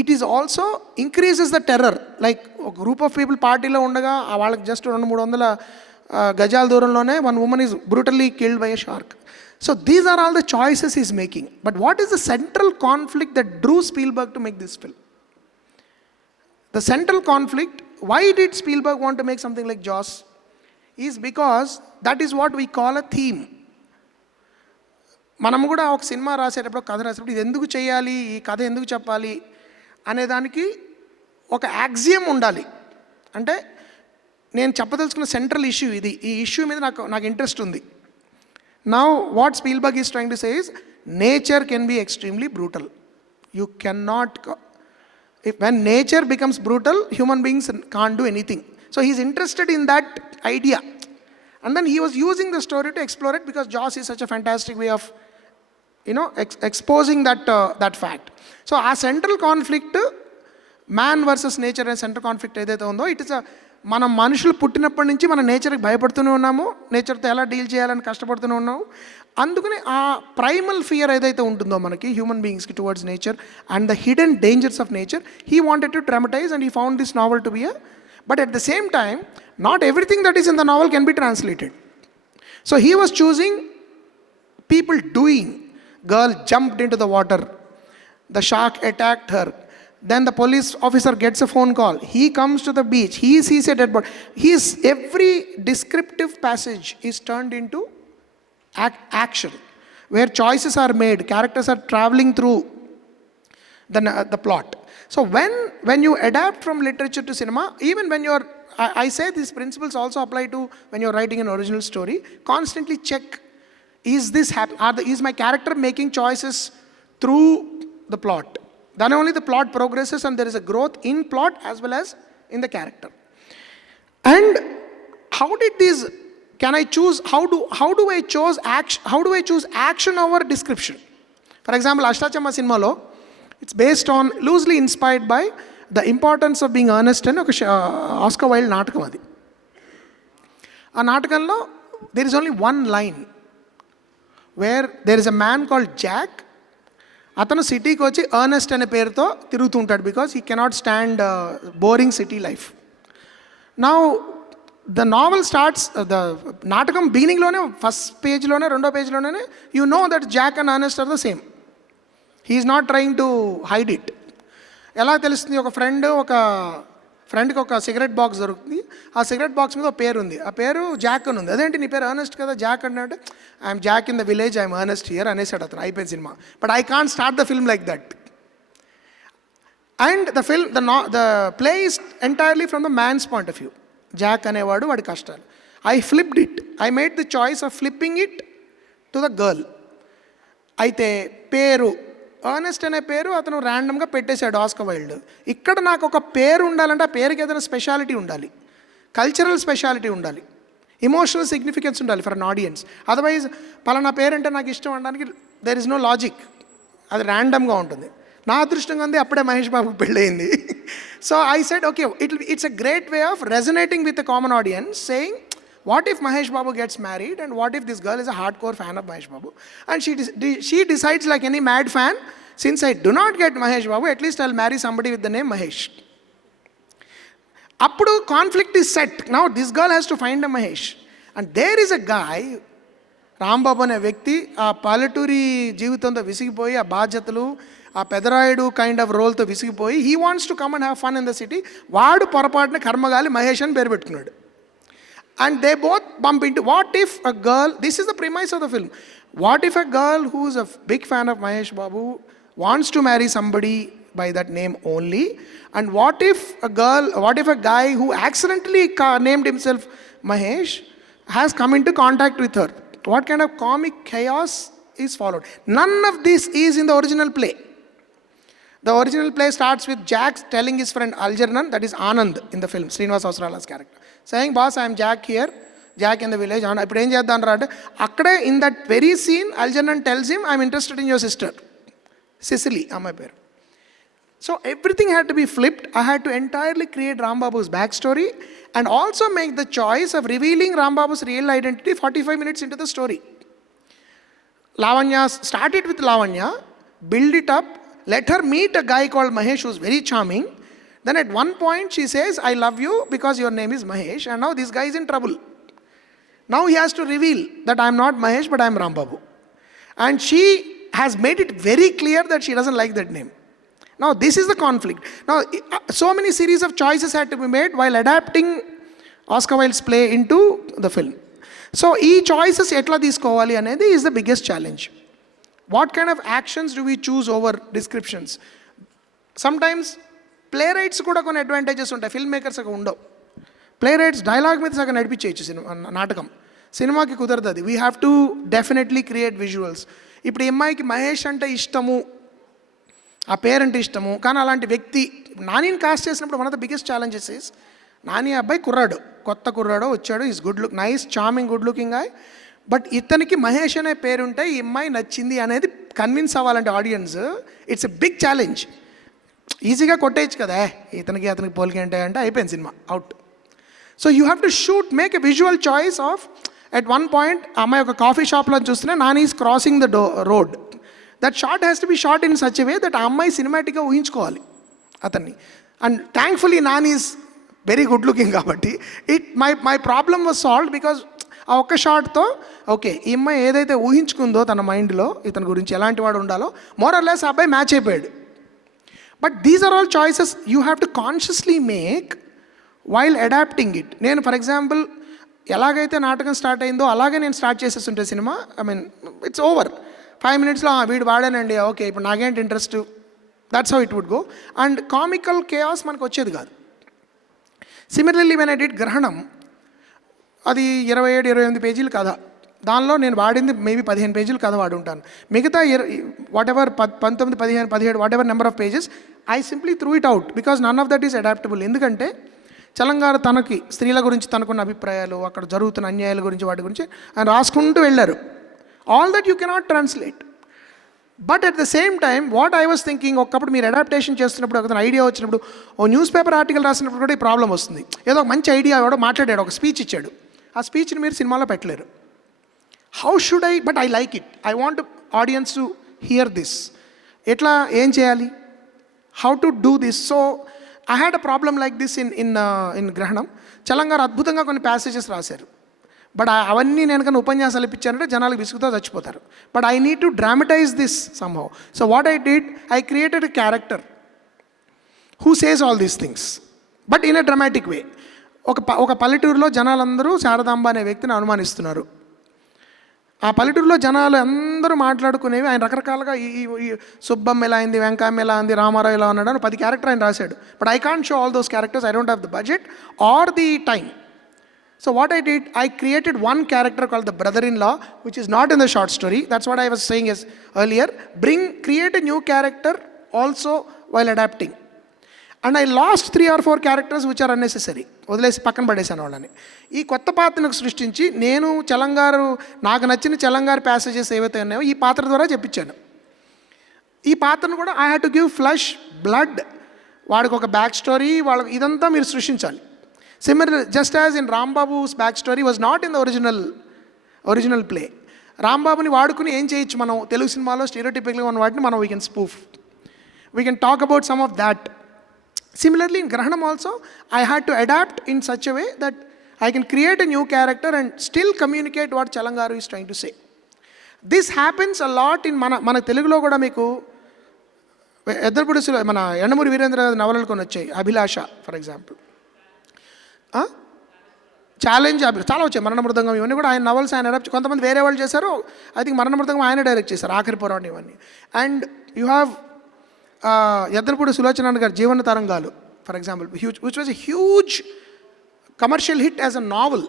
it is also increases the terror. Like a group of people partyలో ఉండగా వాళ్ళకి జస్ట్ 200-300 గజాల దూరంలోనే one woman is brutally killed by a shark. So these are all the choices he's making. But what is the central conflict that drew Spielberg to make this film? The central conflict, why did Spielberg want to make something like Jaws, is because that is what we call a theme. మనము కూడా ఒక సినిమా రాసేటప్పుడు, కథ రాసేటప్పుడు ఇది ఎందుకు చేయాలి, ఈ కథ ఎందుకు చెప్పాలి అనేదానికి ఒక యాక్సియం ఉండాలి. అంటే నేను చెప్పదలుచుకున్న సెంట్రల్ ఇష్యూ ఇది, ఈ ఇష్యూ మీద నాకు ఇంట్రెస్ట్ ఉంది. Now what Spielberg is trying to say is nature can be extremely brutal. You can not, when nature becomes brutal, human beings can't do anything. So he's interested in that idea. And then he was using the story to explore it, because Jaws is such a fantastic way of, exposing that fact. So our central conflict, man versus nature అనే centre conflict ఏదైతే ఉందో, it is మనం మనుషులు పుట్టినప్పటి నుంచి మన నేచర్కి భయపడుతూనే ఉన్నాము, నేచర్తో ఎలా డీల్ చేయాలని కష్టపడుతూనే ఉన్నాము. అందుకని ఆ ప్రైమల్ ఫియర్ ఏదైతే ఉంటుందో మనకి హ్యూమన్ బీయింగ్స్కి towards nature and the hidden dangers of nature, he wanted to dramatize and he found this novel to be but at the same time, not everything that is in the novel can be translated. So he was choosing people doing. Girl jumped into the water, the shark attacked her, then the police officer gets a phone call, he comes to the beach, he sees a dead body. Every descriptive passage is turned into action, where choices are made, characters are traveling through the plot. So when you adapt from literature to cinema, even when you're, I say these principles also apply to when you're writing an original story. Constantly check, is my character making choices through the plot? Then only the plot progresses and there is a growth in plot as well as in the character. And how did these, can I choose, how do I choose action over description? For example, Ashtachama Cinemalo, it's based on, loosely inspired by the importance of being earnest and Oscar Wilde నాటకం అది. ఆ నాటకంలో there is only one line where there is a man called Jack. అతను సిటీకి వచ్చి ఎర్నెస్ట్ అనే పేరుతో తిరుగుతూ ఉంటాడు, because he cannot stand boring city life. Now the novel starts, the నాటకం బిగినింగ్లోనే ఫస్ట్ పేజ్లోనే రెండో పేజ్లోనే you know that Jack and Ernest are the same. He is not trying to hide it. ఎలా తెలుస్తుంది? ఒక ఫ్రెండ్కి ఒక సిగరెట్ బాక్స్ దొరుకుతుంది, ఆ సిగరెట్ బాక్స్ మీద ఒక పేరు ఉంది, ఆ పేరు జాక్ అని ఉంది. అదేంటి నీ పేరు ఎర్నెస్ట్ కదా, జాక్ అంటే I'm Jack in the village, I'm Ernest here అనేసాడు అతను, అయిపోయింది సినిమా. But I can't start the film like that. And the play is entirely from the man's point of view. Jack అనేవాడు, వాడి కష్టాలు. I flipped it, I made the choice of flipping it to the girl. అయితే పేరు ఎర్నెస్ట్ అనే పేరు అతను ర్యాండమ్గా పెట్టేశాడు ఆస్కర్ వైల్డ్. ఇక్కడ నాకు ఒక పేరు ఉండాలంటే ఆ పేరుకి ఏదైనా స్పెషాలిటీ ఉండాలి, కల్చరల్ స్పెషాలిటీ ఉండాలి, ఇమోషనల్ సిగ్నిఫికెన్స్ ఉండాలి ఫర్ అన్ ఆడియన్స్. అదర్వైజ్ పలానా పేరంటే నాకు ఇష్టం అనడానికి దెర్ ఇస్ నో లాజిక్, అది ర్యాండమ్గా ఉంటుంది. నా అదృష్టంగా ఉంది అప్పుడే మహేష్ బాబుకి పెళ్ళయింది. So I said okay, it's a great way of resonating with the common audience, saying what if Mahesh Babu gets married, and what if this girl is a hardcore fan of Mahesh Babu, and she decides like any mad fan, since I do not get Mahesh Babu, at least I'll marry somebody with the name Mahesh. Appudu conflict is set. Now this girl has to find a Mahesh, and there is a guy, Rambabu అనే వ్యక్తి, ఆ పల్లెటూరి జీవితంతో విసిగిపోయి, ఆ బాధ్యతలు, ఆ Pedarayudu kind of రోల్తో విసిగిపోయి, he wants to come and have fun in the city. వాడు పొరపాటున కర్మగాలి మహేష్ అని పేరు పెట్టుకున్నాడు. And they both bump into, what if a girl, this is the premise of the film, what if a girl who's a big fan of Mahesh Babu wants to marry somebody by that name only, and what if a guy who accidentally named himself Mahesh has come into contact with her? What kind of comic chaos is followed? None of this is in the original play. The original play starts with Jack telling his friend Algernon, that is Anand in the film, Srinivas Ausrala's character, saying, boss, I am Jack here, Jack in the village. ఇప్పుడు ఏం చేద్దాం రా అంటే, అక్కడే in that very scene Algernon tells him, I'm interested in your sister, Cicely, అమ్మాయి పేరు. So everything had to be flipped. I had to entirely create Rambabu's backstory and also make the choice of revealing Rambabu's real identity 45 minutes into the story. Lavanya, started with Lavanya, build it up, let her meet a guy called Mahesh who's very charming. Then at one point she says, I love you because your name is Mahesh, and now this guy is in trouble. Now he has to reveal that I'm not Mahesh but I'm Rambabu. And she has made it very clear that she doesn't like that name. Now this is the conflict. Now so many series of choices had to be made while adapting Oscar Wilde's play into the film. So ee choices etla teeskovali anedi is the biggest challenge. What kind of actions do we choose over descriptions? Sometimes playwrights కూడా కొన్ని అడ్వాంటేజెస్ ఉంటాయి, film makers అక్కడ ఉండవు. ప్లేరైట్స్ డైలాగ్ మీద సగం నడిపించేయచ్చు సినిమా, నాటకం. సినిమాకి కుదరదు అది. We have to definitely create visuals. ఇప్పుడు ఈ అమ్మాయికి మహేష్ అంటే ఇష్టము, ఆ పేరంటే ఇష్టము, కానీ అలాంటి వ్యక్తి నానిని కాస్ట్ చేసినప్పుడు one of the biggest challenges is Nani అబ్బాయి కుర్రాడు, కొత్త కుర్రాడు వచ్చాడు, is good look, nice charming good looking guy. But ఇతనికి మహేష్ అనే పేరుంటే ఈ అమ్మాయి నచ్చింది అనేది కన్విన్స్ అవ్వాలంటే audience, it's a big challenge. ఈజీగా కొట్టేయచ్చు కదా, ఇతనికి అతనికి పోలిక ఏంటి అంటే అయిపోయింది సినిమా, out. So you have to shoot, make a visual choice of at one point అమ్మాయి ఒక కాఫీ షాప్లో చూస్తూనే Nani is crossing the road. That shot has to be shot in such a way that ఆ అమ్మాయి సినిమాటిక్గా ఊహించుకోవాలి అతన్ని. And thankfully Nani is very good looking కాబట్టి my problem was solved, because ఆ ఒక్క షార్ట్తో ఓకే ఈ అమ్మాయి ఏదైతే ఊహించుకుందో తన మైండ్లో ఇతని గురించి ఎలాంటి వాడు ఉండాలో మోర్ ఆర్ లెస్ ఆ అబ్బాయి మ్యాచ్ అయిపోయాడు. But these are all choices you have to consciously make while adapting it. నేను ఫర్ ఎగ్జాంపుల్ ఎలాగైతే నాటకం స్టార్ట్ అయిందో అలాగే నేను స్టార్ట్ చేసేస్తుంటే సినిమా, ఐ మీన్ ఇట్స్ ఓవర్ 5 minutesలో వీడు వాడానండి, ఓకే ఇప్పుడు నాకేంటి interest, that's how it would go. And comical chaos మనకు వచ్చేది కాదు. సిమిలర్లీ వెన్ ఐ డిడ్ గ్రహణం, అది 27-28 పేజీలు కథ, దానిలో నేను వాడింది మేబీ 15 పేజీలు కథ వాడి ఉంటాను. మిగతా whatever 19, 15, 17 whatever number of pages I simply threw it out because none of that is adaptable. ఎందుకంటే చలంగారు తనకి స్త్రీల గురించి తనకున్న అభిప్రాయాలు, అక్కడ జరుగుతున్న అన్యాయాల గురించి వాటి గురించి ఆయన రాసుకుంటూ వెళ్ళారు. All that you cannot translate. But at the same time what I was thinking, ఒకప్పుడు మీరు అడాప్టేషన్ చేస్తున్నప్పుడు ఒక ఐడియా వచ్చినప్పుడు, ఓ న్యూస్ పేపర్ ఆర్టికల్ రాసినప్పుడు కూడా ఈ ప్రాబ్లం వస్తుంది. ఏదో ఒక మంచి ఐడియా ఎవడో మాట్లాడాడు, ఒక స్పీచ్ ఇచ్చాడు, ఆ స్పీచ్ని మీరు సినిమాలో పెట్టలేరు. How should I, but I like it, I want audience to hear this. ఎట్లా, ఏం చేయాలి, how to do this. So I had a problem like this in గ్రహణం. చలంగారు అద్భుతంగా కొన్ని ప్యాసేజెస్ రాశారు, బట్ అవన్నీ నేను కన్నా ఉపన్యాసాలు ఇప్పించానంటే జనాలకు విసుగుతో చచ్చిపోతారు. But I need to dramatize this somehow. So what I did, I created a character who says all these things but in a dramatic way. ఒక పల్లెటూరులో జనాలందరూ శారదాంబ అనే వ్యక్తిని అనుమానిస్తున్నారు. ఆ పల్లెటూరులో జనాలు అందరూ మాట్లాడుకునేవి ఆయన రకరకాలుగా ఈ సుబ్బమ్మ ఎలా అయింది, వెంకమ్మ ఎలా ఉంది, రామారావు ఎలా ఉన్నాడు అని 10 క్యారెక్టర్ ఆయన రాశాడు. But I can't show all those characters, I don't have the budget or the time. So what I did, I created one character called the brother-in-law, which is not in the short story. That's what I was saying as earlier. Create a new character also while adapting. And I lost 3 or 4 characters which are unnecessary. వదిలేసి పక్కన పడేసాను వాళ్ళని. ఈ కొత్త పాత్రను సృష్టించి నేను చలంగారు, నాకు నచ్చిన చలంగారు ప్యాసేజెస్ ఏవైతే ఉన్నాయో ఈ పాత్ర ద్వారా చెప్పించాను. ఈ పాత్రను కూడా I had to give flush, blood, వాడికి ఒక బ్యాక్ స్టోరీ, వాళ్ళకి ఇదంతా మీరు సృష్టించాలి. Similar, just as in Rambabu's backstory was not in the original play. Rambabuni వాడుకుని ఏం చేయొచ్చు మనం తెలుగు సినిమాలో స్టీరియోటిపికల్గా ఉన్న వాటిని మనం we can spoof, we can talk about some of that. Similarly in Grahanam also I had to adapt in such a way that I can create a new character and still communicate what Chalangaru is trying to say. This happens a lot in మన తెలుగులో కూడా. మీకు ఎద్దరపుడుసులో మన ఎండమూరి వీరేంద్ర నవలలు కొన్ని వచ్చాయి, అభిలాష for example, challenge, చాలా వచ్చాయి, మరణ మృదంగం, ఇవన్నీ కూడా ఆయన నవల్స్ ఆయన అడాప్ట్. కొంతమంది వేరే వాళ్ళు చేశారు, ఐ థింక్ మరణ మృదంగం ఆయన డైరెక్ట్ చేశారు, ఆఖరి పోరాటం, ఇవన్నీ. And you have Yaddanapudi Sulochana గారు Jeevana Tarangalu for example, which was a huge commercial hit as a novel.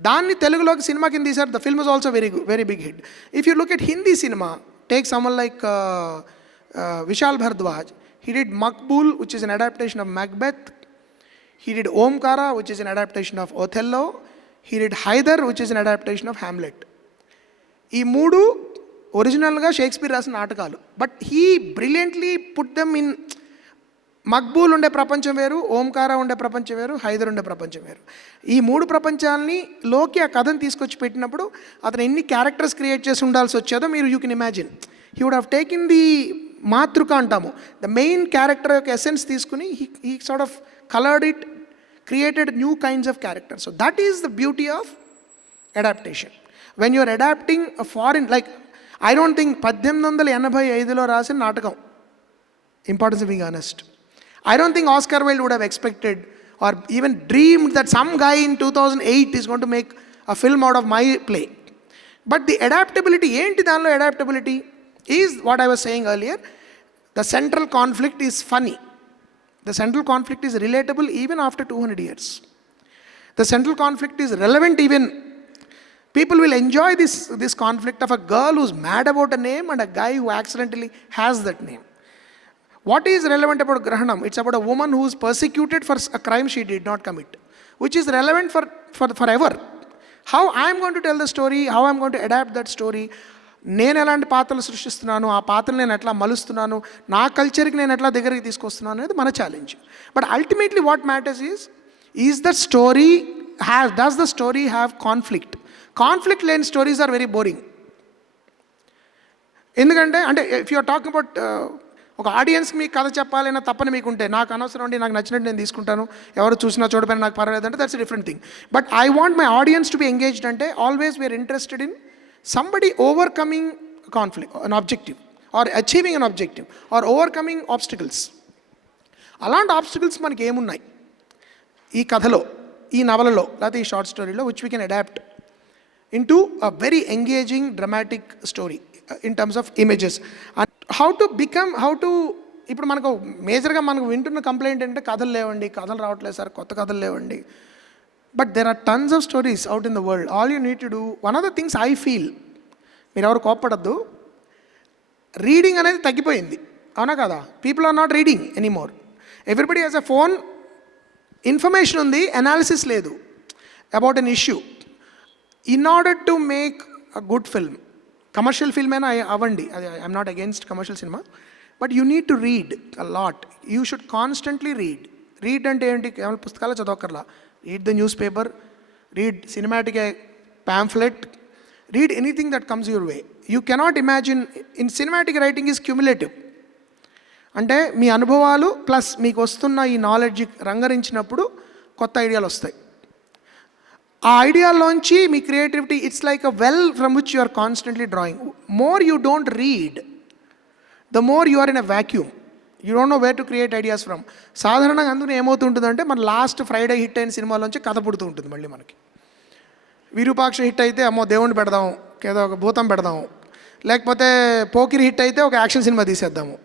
దాన్ని తెలుగులోకి సినిమా కింద తీశారు. The film was also very big hit. If you look at Hindi సినిమా, take someone like Vishal Bhardwaj, he did Maqbool which is an adaptation of Macbeth. He did Omkara, which is an adaptation of Othello. He did Haidar, which is an adaptation of Hamlet. ఈ 3 ఒరిజినల్గా షేక్స్పియర్ రాసిన నాటకాలు. But he brilliantly put them in. Maqbool ఉండే ప్రపంచం వేరు, ఓంకార ఉండే ప్రపంచం వేరు, హైదర్ ఉండే ప్రపంచం వేరు. ఈ 3 ప్రపంచాలని లోకి ఆ కథను తీసుకొచ్చి పెట్టినప్పుడు అతను ఎన్ని క్యారెక్టర్స్ క్రియేట్ చేసి ఉండాల్సి వచ్చేదో మీరు you can imagine. He would have taken the మాతృక అంటాము, ద మెయిన్ క్యారెక్టర్ యొక్క ఎసెన్స్ తీసుకుని he sort of colored it, created new kinds of characters. So that is the beauty of adaptation. When you are adapting a foreign, like I don't think 1885లో రాసిన నాటకం, importance of being honest, I don't think Oscar Wilde would have expected or even dreamed that some guy in 2008 is going to make a film out of my play. But the adaptability, ఏంటి దానిలో adaptability is what I was saying earlier. The central conflict is funny. The central conflict is relatable even after 200 years. The central conflict is relevant even. People will enjoy this conflict of a girl who's mad about a name and a guy who accidentally has that name. What is relevant about Grahanam? It's about a woman who is persecuted for a crime she did not commit, which is relevant forever. How I am going to tell the story, how I am going to adapt that story, నేను ఎలాంటి పాత్రలు సృష్టిస్తున్నాను, ఆ పాత్రలు నేను ఎట్లా మలుస్తున్నాను, నా కల్చర్కి నేను ఎట్లా దగ్గరికి తీసుకొస్తున్నాను అనేది మన challenge. But ultimately what matters is the story does the story have conflict? Conflict లేని స్టోరీస్ ఆర్ వెరీ బోరింగ్. ఎందుకంటే అంటే ఇఫ్ యూఆర్ టాకింగ్ అబౌట్ ఒక ఆడియన్స్కి మీకు కథ చెప్పాలన్నా తప్పని మీకు ఉంటే, నాకు అనవసరం అండి, నాకు నచ్చినట్టు నేను తీసుకుంటాను, ఎవరు చూసినా చూడపోయినా నాకు పర్వాలేదు అంటే that's different thing. But I want my audience to be engaged అంటే always we're interested in somebody overcoming a conflict, an objective, or achieving an objective, or overcoming obstacles. అలాంటి ఆబ్స్టికల్స్ మనకి ఏమున్నాయి ఈ కథలో, ఈ నవలలో, లేకపోతే ఈ షార్ట్ స్టోరీలో, which we can adapt into a very engaging dramatic story in terms of images. How to ఇప్పుడు మనకు మేజర్గా మనకు వింటున్న కంప్లైంట్ ఏంటంటే కథలు లేవండి, కథలు రావట్లేదు సార్, కొత్త కథలు లేవండి. But there are tons of stories out in the world. All you need to do, one of the things I feel, మీరు ఎవరు కోప్పడద్దు, రీడింగ్ అనేది తగ్గిపోయింది, అవునా కదా? People are not reading anymore. Everybody has a phone, information ఉంది, analysis లేదు about an issue. In order to make a good film, commercial film అయినా అవ్వండి, అది I'm not against commercial cinema, but you need to read a lot. You should constantly read. Read అంటే ఏంటి? కేవలం పుస్తకాలు చదవక్కర్లా. Read the newspaper, read Cinematica pamphlet, read anything that comes your way. You cannot imagine, in cinematic writing is cumulative. అంటే మీ అనుభవాలు ప్లస్ మీకు వస్తున్న ఈ నాలెడ్జ్ రంగరించినప్పుడు కొత్త ఐడియాలు వస్తాయి. ఆ ఐడియాలోంచి మీ creativity, it's like a well from which you are constantly drawing. More you don't read, the more you are in a vacuum. You don't know where to create ideas from. సాధారణంగా అందులో ఏమవుతుంటుందంటే, మన లాస్ట్ ఫ్రైడే హిట్ అయిన సినిమాలోంచి కథ పుడుతూ ఉంటుంది. మళ్ళీ మనకి విరూపాక్ష హిట్ అయితే అమ్మో దేవుణ్ణి పెడదాం, ఏదో ఒక భూతం పెడదాం, లేకపోతే పోకిరి హిట్ అయితే ఒక యాక్షన్ సినిమా తీసేద్దాము,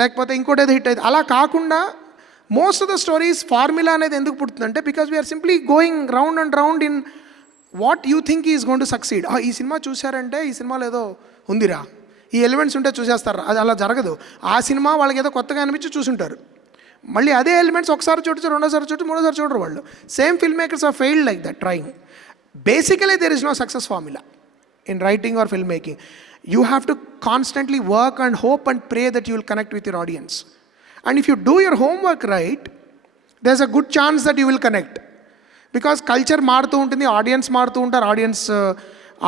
లేకపోతే ఇంకోటి ఏదో హిట్ అయితే. అలా కాకుండా most of the stories formula అనేది ఎందుకు పుడుతుందంటే, because we are simply going round and round in what you think is going to succeed. ఈ సినిమా చూశారంటే ఈ సినిమాలో ఏదో ఉందిరా, ఈ ఎలిమెంట్స్ ఉంటే చూసేస్తారు. అది అలా జరగదు. ఆ సినిమా వాళ్ళకి ఏదో కొత్తగా అనిపించి చూసుంటారు, మళ్ళీ అదే ఎలిమెంట్స్ ఒకసారి చూడొచ్చు, రెండోసారి చూడొచ్చు, మూడోసారి చూడరు వాళ్ళు. Same film makers are failed like that trying. Basically there is no success formula in writing or film making. You have to constantly work and hope and pray that you will connect with your audience. And if you do your homework right, there is a good chance that you will connect. Because culture మారుతూ ఉంటుంది, ఆడియన్స్ మారుతూ ఉంటారు, ఆడియన్స్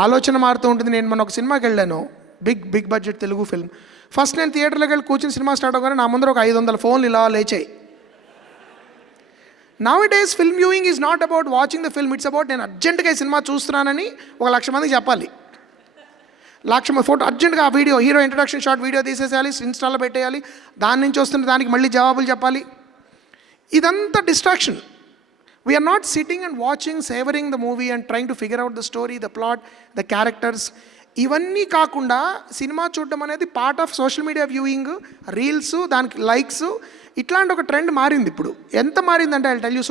ఆలోచన మారుతూ ఉంటుంది. నేను మొన్న ఒక సినిమాకి వెళ్ళాను, big budget Telugu film. First నేను థియేటర్లోకి వెళ్ళి కూర్చొని సినిమా స్టార్ట్ అవ్వగానే నా ముందర ఒక 500 ఫోన్లు ఇలా లేచాయి. Now it is film viewing is not about watching the film, it's about నేను అర్జెంటుగా ఈ సినిమా చూస్తున్నానని 1,00,000 మందికి చెప్పాలి. 1,00,000 ఫోటో అర్జెంటుగా, ఆ video, hero introduction shot video తీసేసేయాలి, ఇన్స్టాల్లో పెట్టేయాలి, దాని నుంచి వస్తున్న దానికి మళ్ళీ జవాబులు చెప్పాలి. ఇదంతా distraction. We are not sitting and watching, savouring the movie and trying to figure out the story, the plot, the characters. ఇవన్నీ కాకుండా సినిమా చూడడం అనేది part of social media viewing, reels, దానికి లైక్స్, ఇట్లాంటి ఒక ట్రెండ్ మారింది ఇప్పుడు. ఎంత మారిందంటే I tell you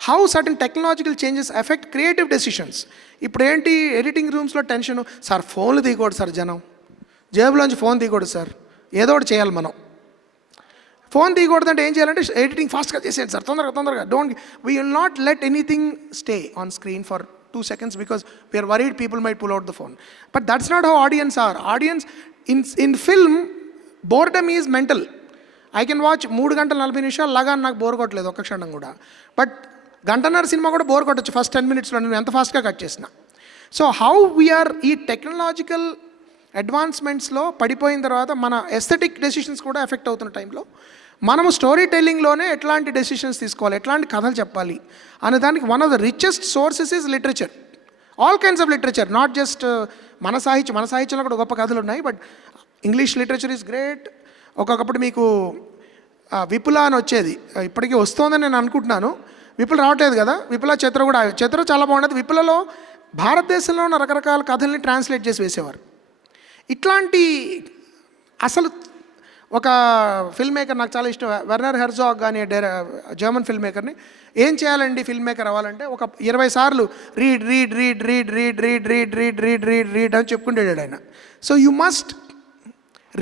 how certain technological changes effect creative decisions. ఇప్పుడు ఏంటి, ఎడిటింగ్ రూమ్స్లో టెన్షను, సార్ ఫోన్లు తీయకూడదు సార్, జనం జేబులోంచి ఫోన్ తీయకూడదు సార్, ఏదో ఒకటి చేయాలి మనం. ఫోన్ తీయకూడదు అంటే ఏం చేయాలంటే ఎడిటింగ్ ఫాస్ట్గా చేసేయండి సార్, తొందరగా. Don't, we will not let anything stay on screen for 2 seconds because we are worried people might pull out the phone. But that's not how audience are. Audience in film, boredom is mental. I can watch 3 గంటలు 40 నిమిషాలు లాగా నాకు బోర్ కొట్టలేదు ఒక్క క్షణం కూడా. బట్ గంటన్నర సినిమా కూడా బోర్ కొట్టచ్చు ఫస్ట్ 10 minutesలో, నేను ఎంత ఫాస్ట్గా కట్ చేసిన. సో హౌ వీఆర్ ఈ టెక్నాలజికల్ అడ్వాన్స్మెంట్స్లో పడిపోయిన తర్వాత మన ఎస్థెటిక్ డెసిషన్స్ కూడా ఎఫెక్ట్ అవుతున్న టైంలో మనము స్టోరీ టెల్లింగ్లోనే ఎట్లాంటి డెసిషన్స్ తీసుకోవాలి, ఎట్లాంటి కథలు చెప్పాలి అనే దానికి one of the richest sources is literature. All kinds of literature, not just మన సాహిత్యంలో కూడా గొప్ప కథలు ఉన్నాయి, but English literature is great. ఒక్కొక్కప్పుడు మీకు విపుల అని వచ్చేది, ఇప్పటికీ వస్తుందని నేను అనుకుంటున్నాను, విపుల రావట్లేదు కదా. విపుల చిత్ర చాలా బాగుండేది. విపులలో భారతదేశంలో ఉన్న రకరకాల కథల్ని ట్రాన్స్లేట్ చేసి వేసేవారు. ఇట్లాంటి అసలు ఒక ఫిల్మ్ మేకర్ నాకు చాలా ఇష్టం, వెర్నర్ హెర్జాగ్ కానీ జర్మన్ ఫిల్మ్ మేకర్ని. ఏం చేయాలండి ఫిల్మ్ మేకర్ అవ్వాలంటే, ఒక 20 సార్లు రీడ్ అని చెప్పుకుంటాడు ఆయన. So you must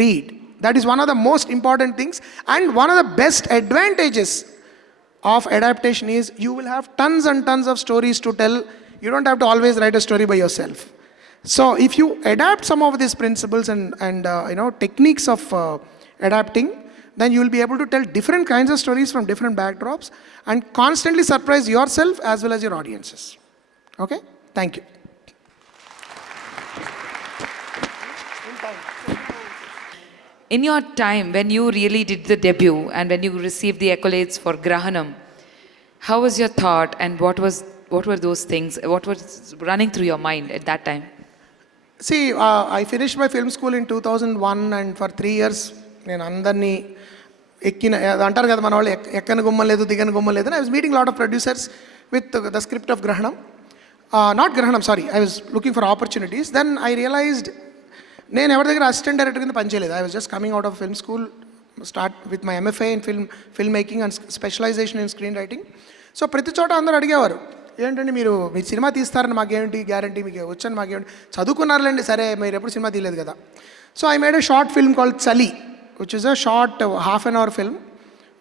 read. That is one of the most important things, and one of the best advantages of adaptation is you will have tons and tons of stories to tell. You don't have to always write a story by yourself. So if you adapt some of these principles and techniques of adapting, then you will be able to tell different kinds of stories from different backdrops and constantly surprise yourself as well as your audiences. Okay? Thank you. In your time, when you really did the debut and when you received the accolades for Grahanam, how was your thought and what were those things? What was running through your mind at that time? See, I finished my film school in 2001, and for 3 years, నేను అందరినీ అంటారు కదా మన వాళ్ళు ఎక్కని గుమ్మం లేదు దిగని గుమ్మం లేదు. I was meeting a lot of producers with the script of Grahanam. Not Grahanam, sorry. I was looking for opportunities. Then I realized నేను ఎవరి దగ్గర అసిస్టెంట్ డైరెక్టర్ కింద పనిచేయలేదు. I was just coming out of film school, start with my MFA in filmmaking and specialization in screenwriting. So ప్రతి చోట అందరూ అడిగేవారు, ఏంటంటే మీరు సినిమా తీస్తారని మాకేంటి గ్యారంటీ, మీకు వచ్చని మాకేంటి, చదువుకున్నారులేండి, సరే మీరు ఎప్పుడు సినిమా తీయలేదు కదా. So I made a short film called చలి, which is a short half-an-hour film,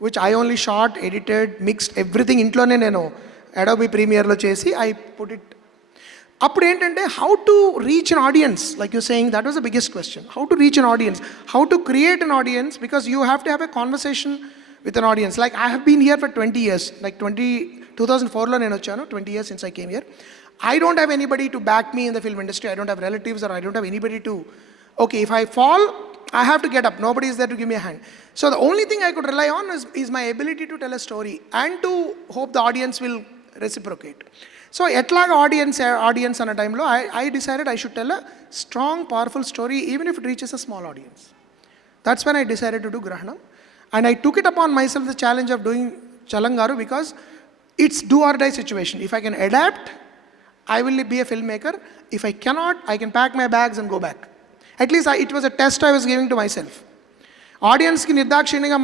which I only shot, edited, mixed, everything ఇంట్లోనే నేను అడోబీ ప్రీమియర్లో చేసి I put it. అప్పుడు ఏంటంటే how to reach an audience, like you saying, that was the biggest question. How to reach an audience, how to create an audience, because you have to have a conversation with an audience. Like I have been here for 20 years, like 2004లో నేను వచ్చాను, 20 years since I came here. I don't have anybody to back me in the film industry. I don't have relatives or I don't have anybody to, okay, if I fall, I have to get up. Nobody is there to give me a hand. So the only thing I could rely on is my ability to tell a story and to hope the audience will reciprocate. So ఎట్లాగా audience అన్న టైంలో I decided I should tell a strong, powerful story even if it reaches a small audience. That's when I decided to do Grahanam. And I took it upon myself the challenge of doing Chalangaru because it's do or die situation. If I can adapt, I will be a filmmaker. If I cannot, I can pack my bags and go back. At least it was a test I was giving to myself. ఆడియన్స్కి నిర్దాక్షిణ్యంగా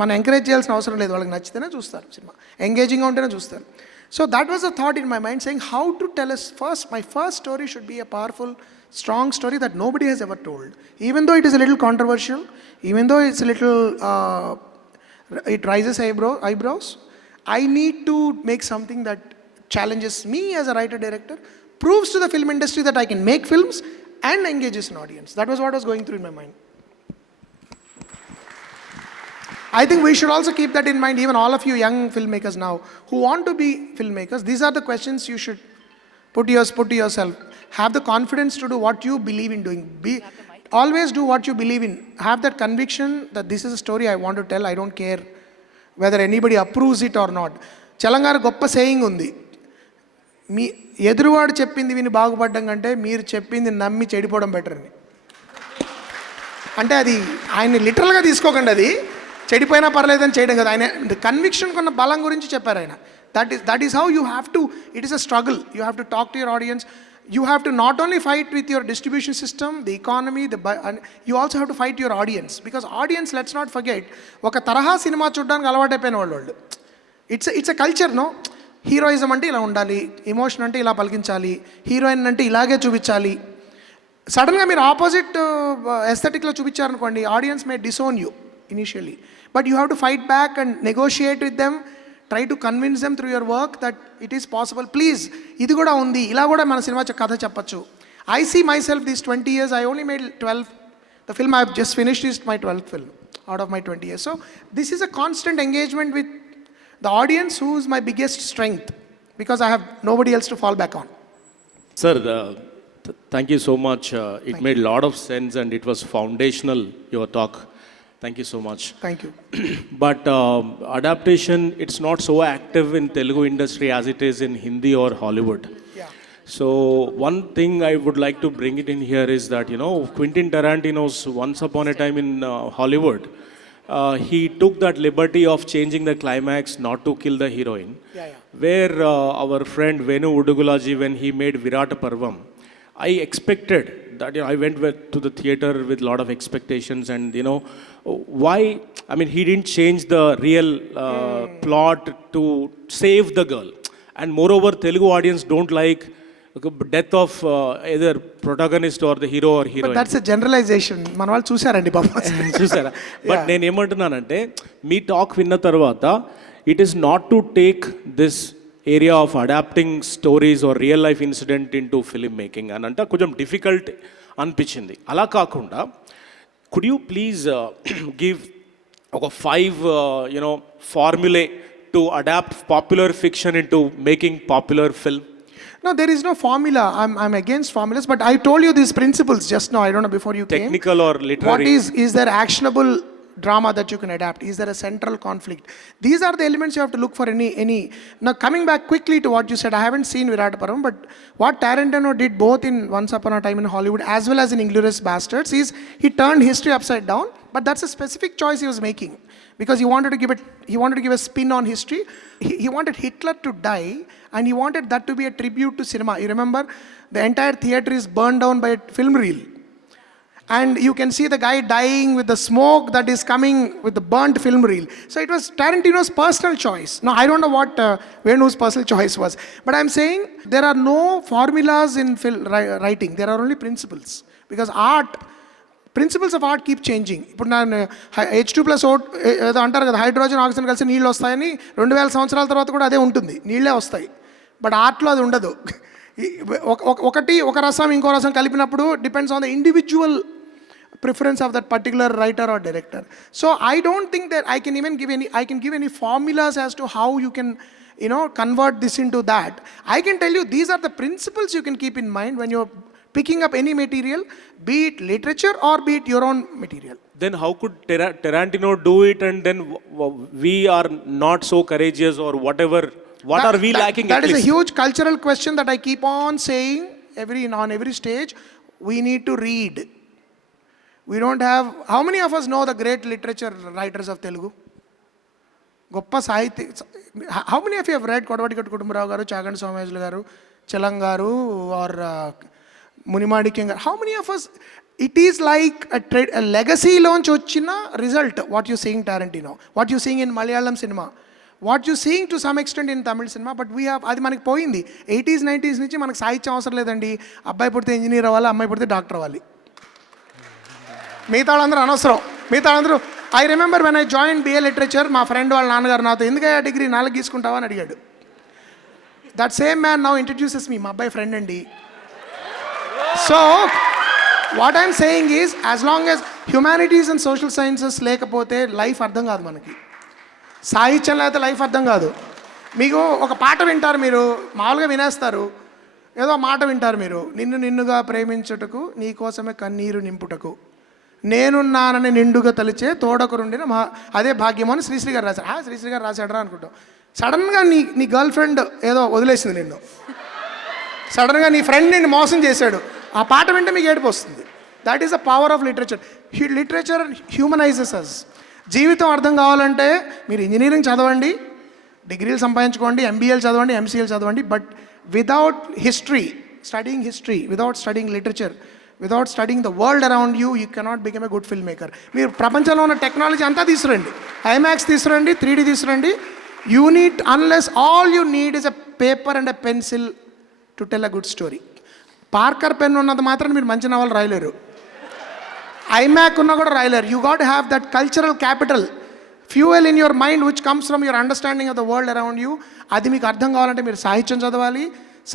మన ఎంకరేజ్ చేయాల్సిన అవసరం లేదు, వాళ్ళకి నచ్చితేనే చూస్తారు సినిమా, ఎంగేజింగ్గా ఉంటేనే చూస్తారు. So that was a thought in my mind saying how to tell us first, my first story should be a powerful, strong story that nobody has ever told. Even though it is a little controversial, even though it's a little, it raises eyebrows, I need to make something that challenges me as a writer-director, proves to the film industry that I can make films and engages an audience. That was what was going through in my mind. I think we should also keep that in mind, even all of you young filmmakers now who want to be filmmakers. These are the questions you should put to yourself. Have the confidence to do what you believe in doing. Always do what you believe in. Have that conviction that this is a story I want to tell. I don't care whether anybody approves it or not. Chalangaru goppa saying undi. మీ ఎదురువాడు చెప్పింది విని బాగుపడ్డం కంటే మీరు చెప్పింది నమ్మి చెడిపోవడం బెటర్ అని. అంటే అది ఆయన్ని లిటరల్గా తీసుకోకండి, అది చెడిపోయినా పర్లేదని చేయడం కదా, ఆయన కన్విక్షన్ కొన్న బలం గురించి చెప్పారు ఆయన. That is how you have to, it is a struggle. You have to talk to your audience. You have to not only fight with your distribution system, the economy, and you also have to fight your audience. Because audience, let's not forget, ఒక తరహా సినిమా చూడడానికి అలవాటైపోయిన వాళ్ళు. It's a culture, no? Heroism అంటే ఇలా ఉండాలి, ఎమోషన్ అంటే ఇలా పలికించాలి, హీరోయిన్ అంటే ఇలాగే చూపించాలి. సడన్గా మీరు ఆపోజిట్ ఎస్థెటిక్లో చూపించారనుకోండి, audience may disown you initially. But you have to fight back and negotiate with them. Try to convince them through your work that it is possible. Please, ఇది కూడా ఉంది, ఇలా కూడా మన సినిమా కథ చెప్పచ్చు. I see myself these 20 years, I only made 12. The film I have just finished is my 12th film out of my 20 years. So this is a constant engagement with the audience, who is my biggest strength, because I have nobody else to fall back on. Sir, thank you so much. It made a lot of sense and it was foundational, your talk. Thank you so much. Thank you. But adaptation, it's not so active in Telugu industry as it is in Hindi or Hollywood. Yeah. So one thing I would like to bring it in here is that, Quentin Tarantino's Once Upon a Time in Hollywood, he took that liberty of changing the climax not to kill the heroine. Yeah. Where our friend Venu Udugulaji, when he made Virata Parvam, I expected that, I went to the theater with a lot of expectations, and why, I mean, he didn't change the real plot to save the girl. And moreover, Telugu audience don't like death of either protagonist or the hero or but heroine. That's a generalization. మన వాళ్ళు చూసారండి పాపం. చూసారా? బట్ నేను ఏమంటున్నానంటే మీ talk విన్న తర్వాత it is not to take this area of adapting stories or real life incident into film making అని అంటే కొంచెం డిఫికల్ట్ అనిపించింది. అలా కాకుండా కుడ్ యూ ప్లీజ్ గివ్ ఒక 5 formulae to adapt popular fiction into making popular film? No, there is no formula. I'm against formulas, but I told you these principles just now. I don't know before you came. Technical or literary? What is there actionable drama that you can adapt? Is there a central conflict? These are the elements you have to look for any. Now coming back quickly to what you said, I haven't seen Virataparam, but what Tarantino did both in Once Upon a Time in Hollywood as well as in Inglourious Bastards is he turned history upside down, but that's a specific choice he was making. Because he wanted to give a spin on history. He wanted Hitler to die, and he wanted that to be a tribute to cinema. You remember, the entire theater is burned down by a film reel, and you can see the guy dying with the smoke that is coming with the burnt film reel. So it was Tarantino's personal choice. Now I don't know what Venu's personal choice was, but I'm saying there are no formulas in writing. There are only principles, because principles of art keep changing. ఇప్పుడు నేను H2+ ఏదో అంటారు కదా, hydrogen oxygen కలిసి నీళ్ళు వస్తాయని 2000 సంవత్సరాల తర్వాత కూడా అదే ఉంటుంది, నీళ్ళే వస్తాయి. బట్ ఆర్ట్లో అది ఉండదు. ఒక రసం ఇంకో రసం కలిపినప్పుడు depends on the individual preference of that particular writer or director. So I don't think that I can give any formulas as to how you can convert this into that. I can tell you these are the principles you can keep in mind when you're picking up any material, be it literature or be it your own material. Then how could Tarantino do it, and then we are not so courageous or whatever? What are we lacking? That is a huge cultural question that I keep on saying on every stage. We need to read. We don't have. How many of us know the great literature writers of Telugu? Goppa Sahitya. How many of you have read Kodavati Kutumbarao garu, Chagandi Somajulu garu, Chelang garu, or Munimadi King? How many of us, it is like a legacy launch ochina result, what you're seeing Tarantino, what you're seeing in Malayalam cinema, what you're seeing to some extent in Tamil cinema, but we have, అది మనకి పోయింది. 80s 90s నుంచి మనకు సాహిత్యం అవసరం లేదండి. అబ్బాయి పుడితే ఇంజనీర్ అవ్వాలి, అమ్మాయి పుడితే డాక్టర్ అవ్వాలి, మిగతా వాళ్ళందరూ అనవసరం. మిగతా వాళ్ళందరూ I remember when I join BA literature, మా ఫ్రెండ్ వాళ్ళ నాన్నగారు నాతో ఎందుకయ్యా డిగ్రీ 4 తీసుకుంటావా అని అడిగాడు. That same man now introduces me, మా అబ్బాయి ఫ్రెండ్ అండి. So, what I'm saying is, as long as humanities and social sciences లేకపోతే లైఫ్ అర్థం కాదు మనకి. సాహిత్యం లేకపోతే లైఫ్ అర్థం కాదు. మీకు ఒక పాట వింటారు, మీరు మామూలుగా వినేస్తారు, ఏదో మాట వింటారు మీరు, నిన్నుగా ప్రేమించుటకు నీకోసమే కన్నీరు నింపుటకు నేనున్నానని నిండుగా తలిచే తోడకురుండిన అదే భాగ్యమో అని శ్రీశ్రీ గారు రాశారు. శ్రీశ్రీ గారు రాశాడరా అనుకుంటాం. సడన్గా నీ గర్ల్ ఫ్రెండ్ ఏదో వదిలేసింది నిన్ను, సడన్గా నీ ఫ్రెండ్ నిన్ను మోసం చేశాడు, ఆ పాట వింటే మీకు ఏడుపు వస్తుంది. That is the power of literature. Literature humanises us. జీవితం అర్థం కావాలంటే మీరు ఇంజనీరింగ్ చదవండి, డిగ్రీలు సంపాదించుకోండి, MBAలు చదవండి, MCAలు చదవండి, but without history, without studying literature, without studying the world around you cannot become a good film maker. మీరు ప్రపంచంలో ఉన్న టెక్నాలజీ అంతా తీసుకురండి, IMAX తీసుకురండి, 3D తీసుకురండి, unless all you need is a paper and a pencil to tell a good story. Parker pen ఉన్నది మాత్రం మీరు మంచి నవలు రాయలేరు, ఐమాక్ ఉన్నా కూడా రాయలేరు. You got have that cultural capital, fuel in your mind which comes from your understanding of the world around you. అది మీకు అర్థం కావాలంటే మీరు సాహిత్యం చదవాలి,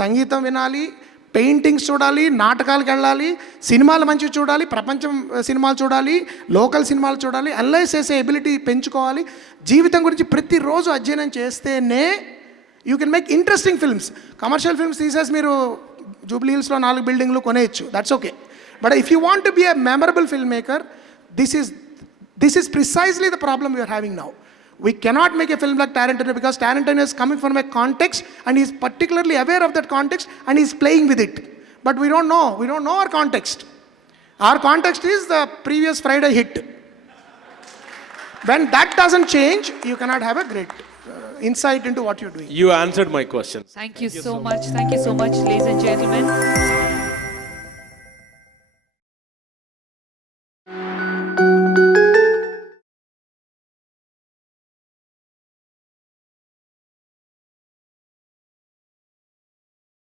సంగీతం వినాలి, పెయింటింగ్స్ చూడాలి, నాటకాలకు వెళ్ళాలి, సినిమాలు మంచివి చూడాలి, ప్రపంచం సినిమాలు చూడాలి, లోకల్ సినిమాలు చూడాలి, అనలైజ్ చేసే ఎబిలిటీ పెంచుకోవాలి. జీవితం గురించి ప్రతిరోజు అధ్యయనం చేస్తేనే you can make interesting films. Commercial films తీసేసి మీరు జూబ్లీ హిల్స్లో 4 బిల్డింగ్లు కొనేయచ్చు, that's okay. But if you want to be a memorable film maker, this is precisely the problem we are having now. We cannot make a film like Tarantino because Tarantino is coming from a context and he is particularly aware of that context and he is playing with it. But we don't know our context. Our context is the previous Friday hit. When that doesn't change, you cannot have a great insight into what you're doing. You answered my question. Thank you so much, ladies and gentlemen.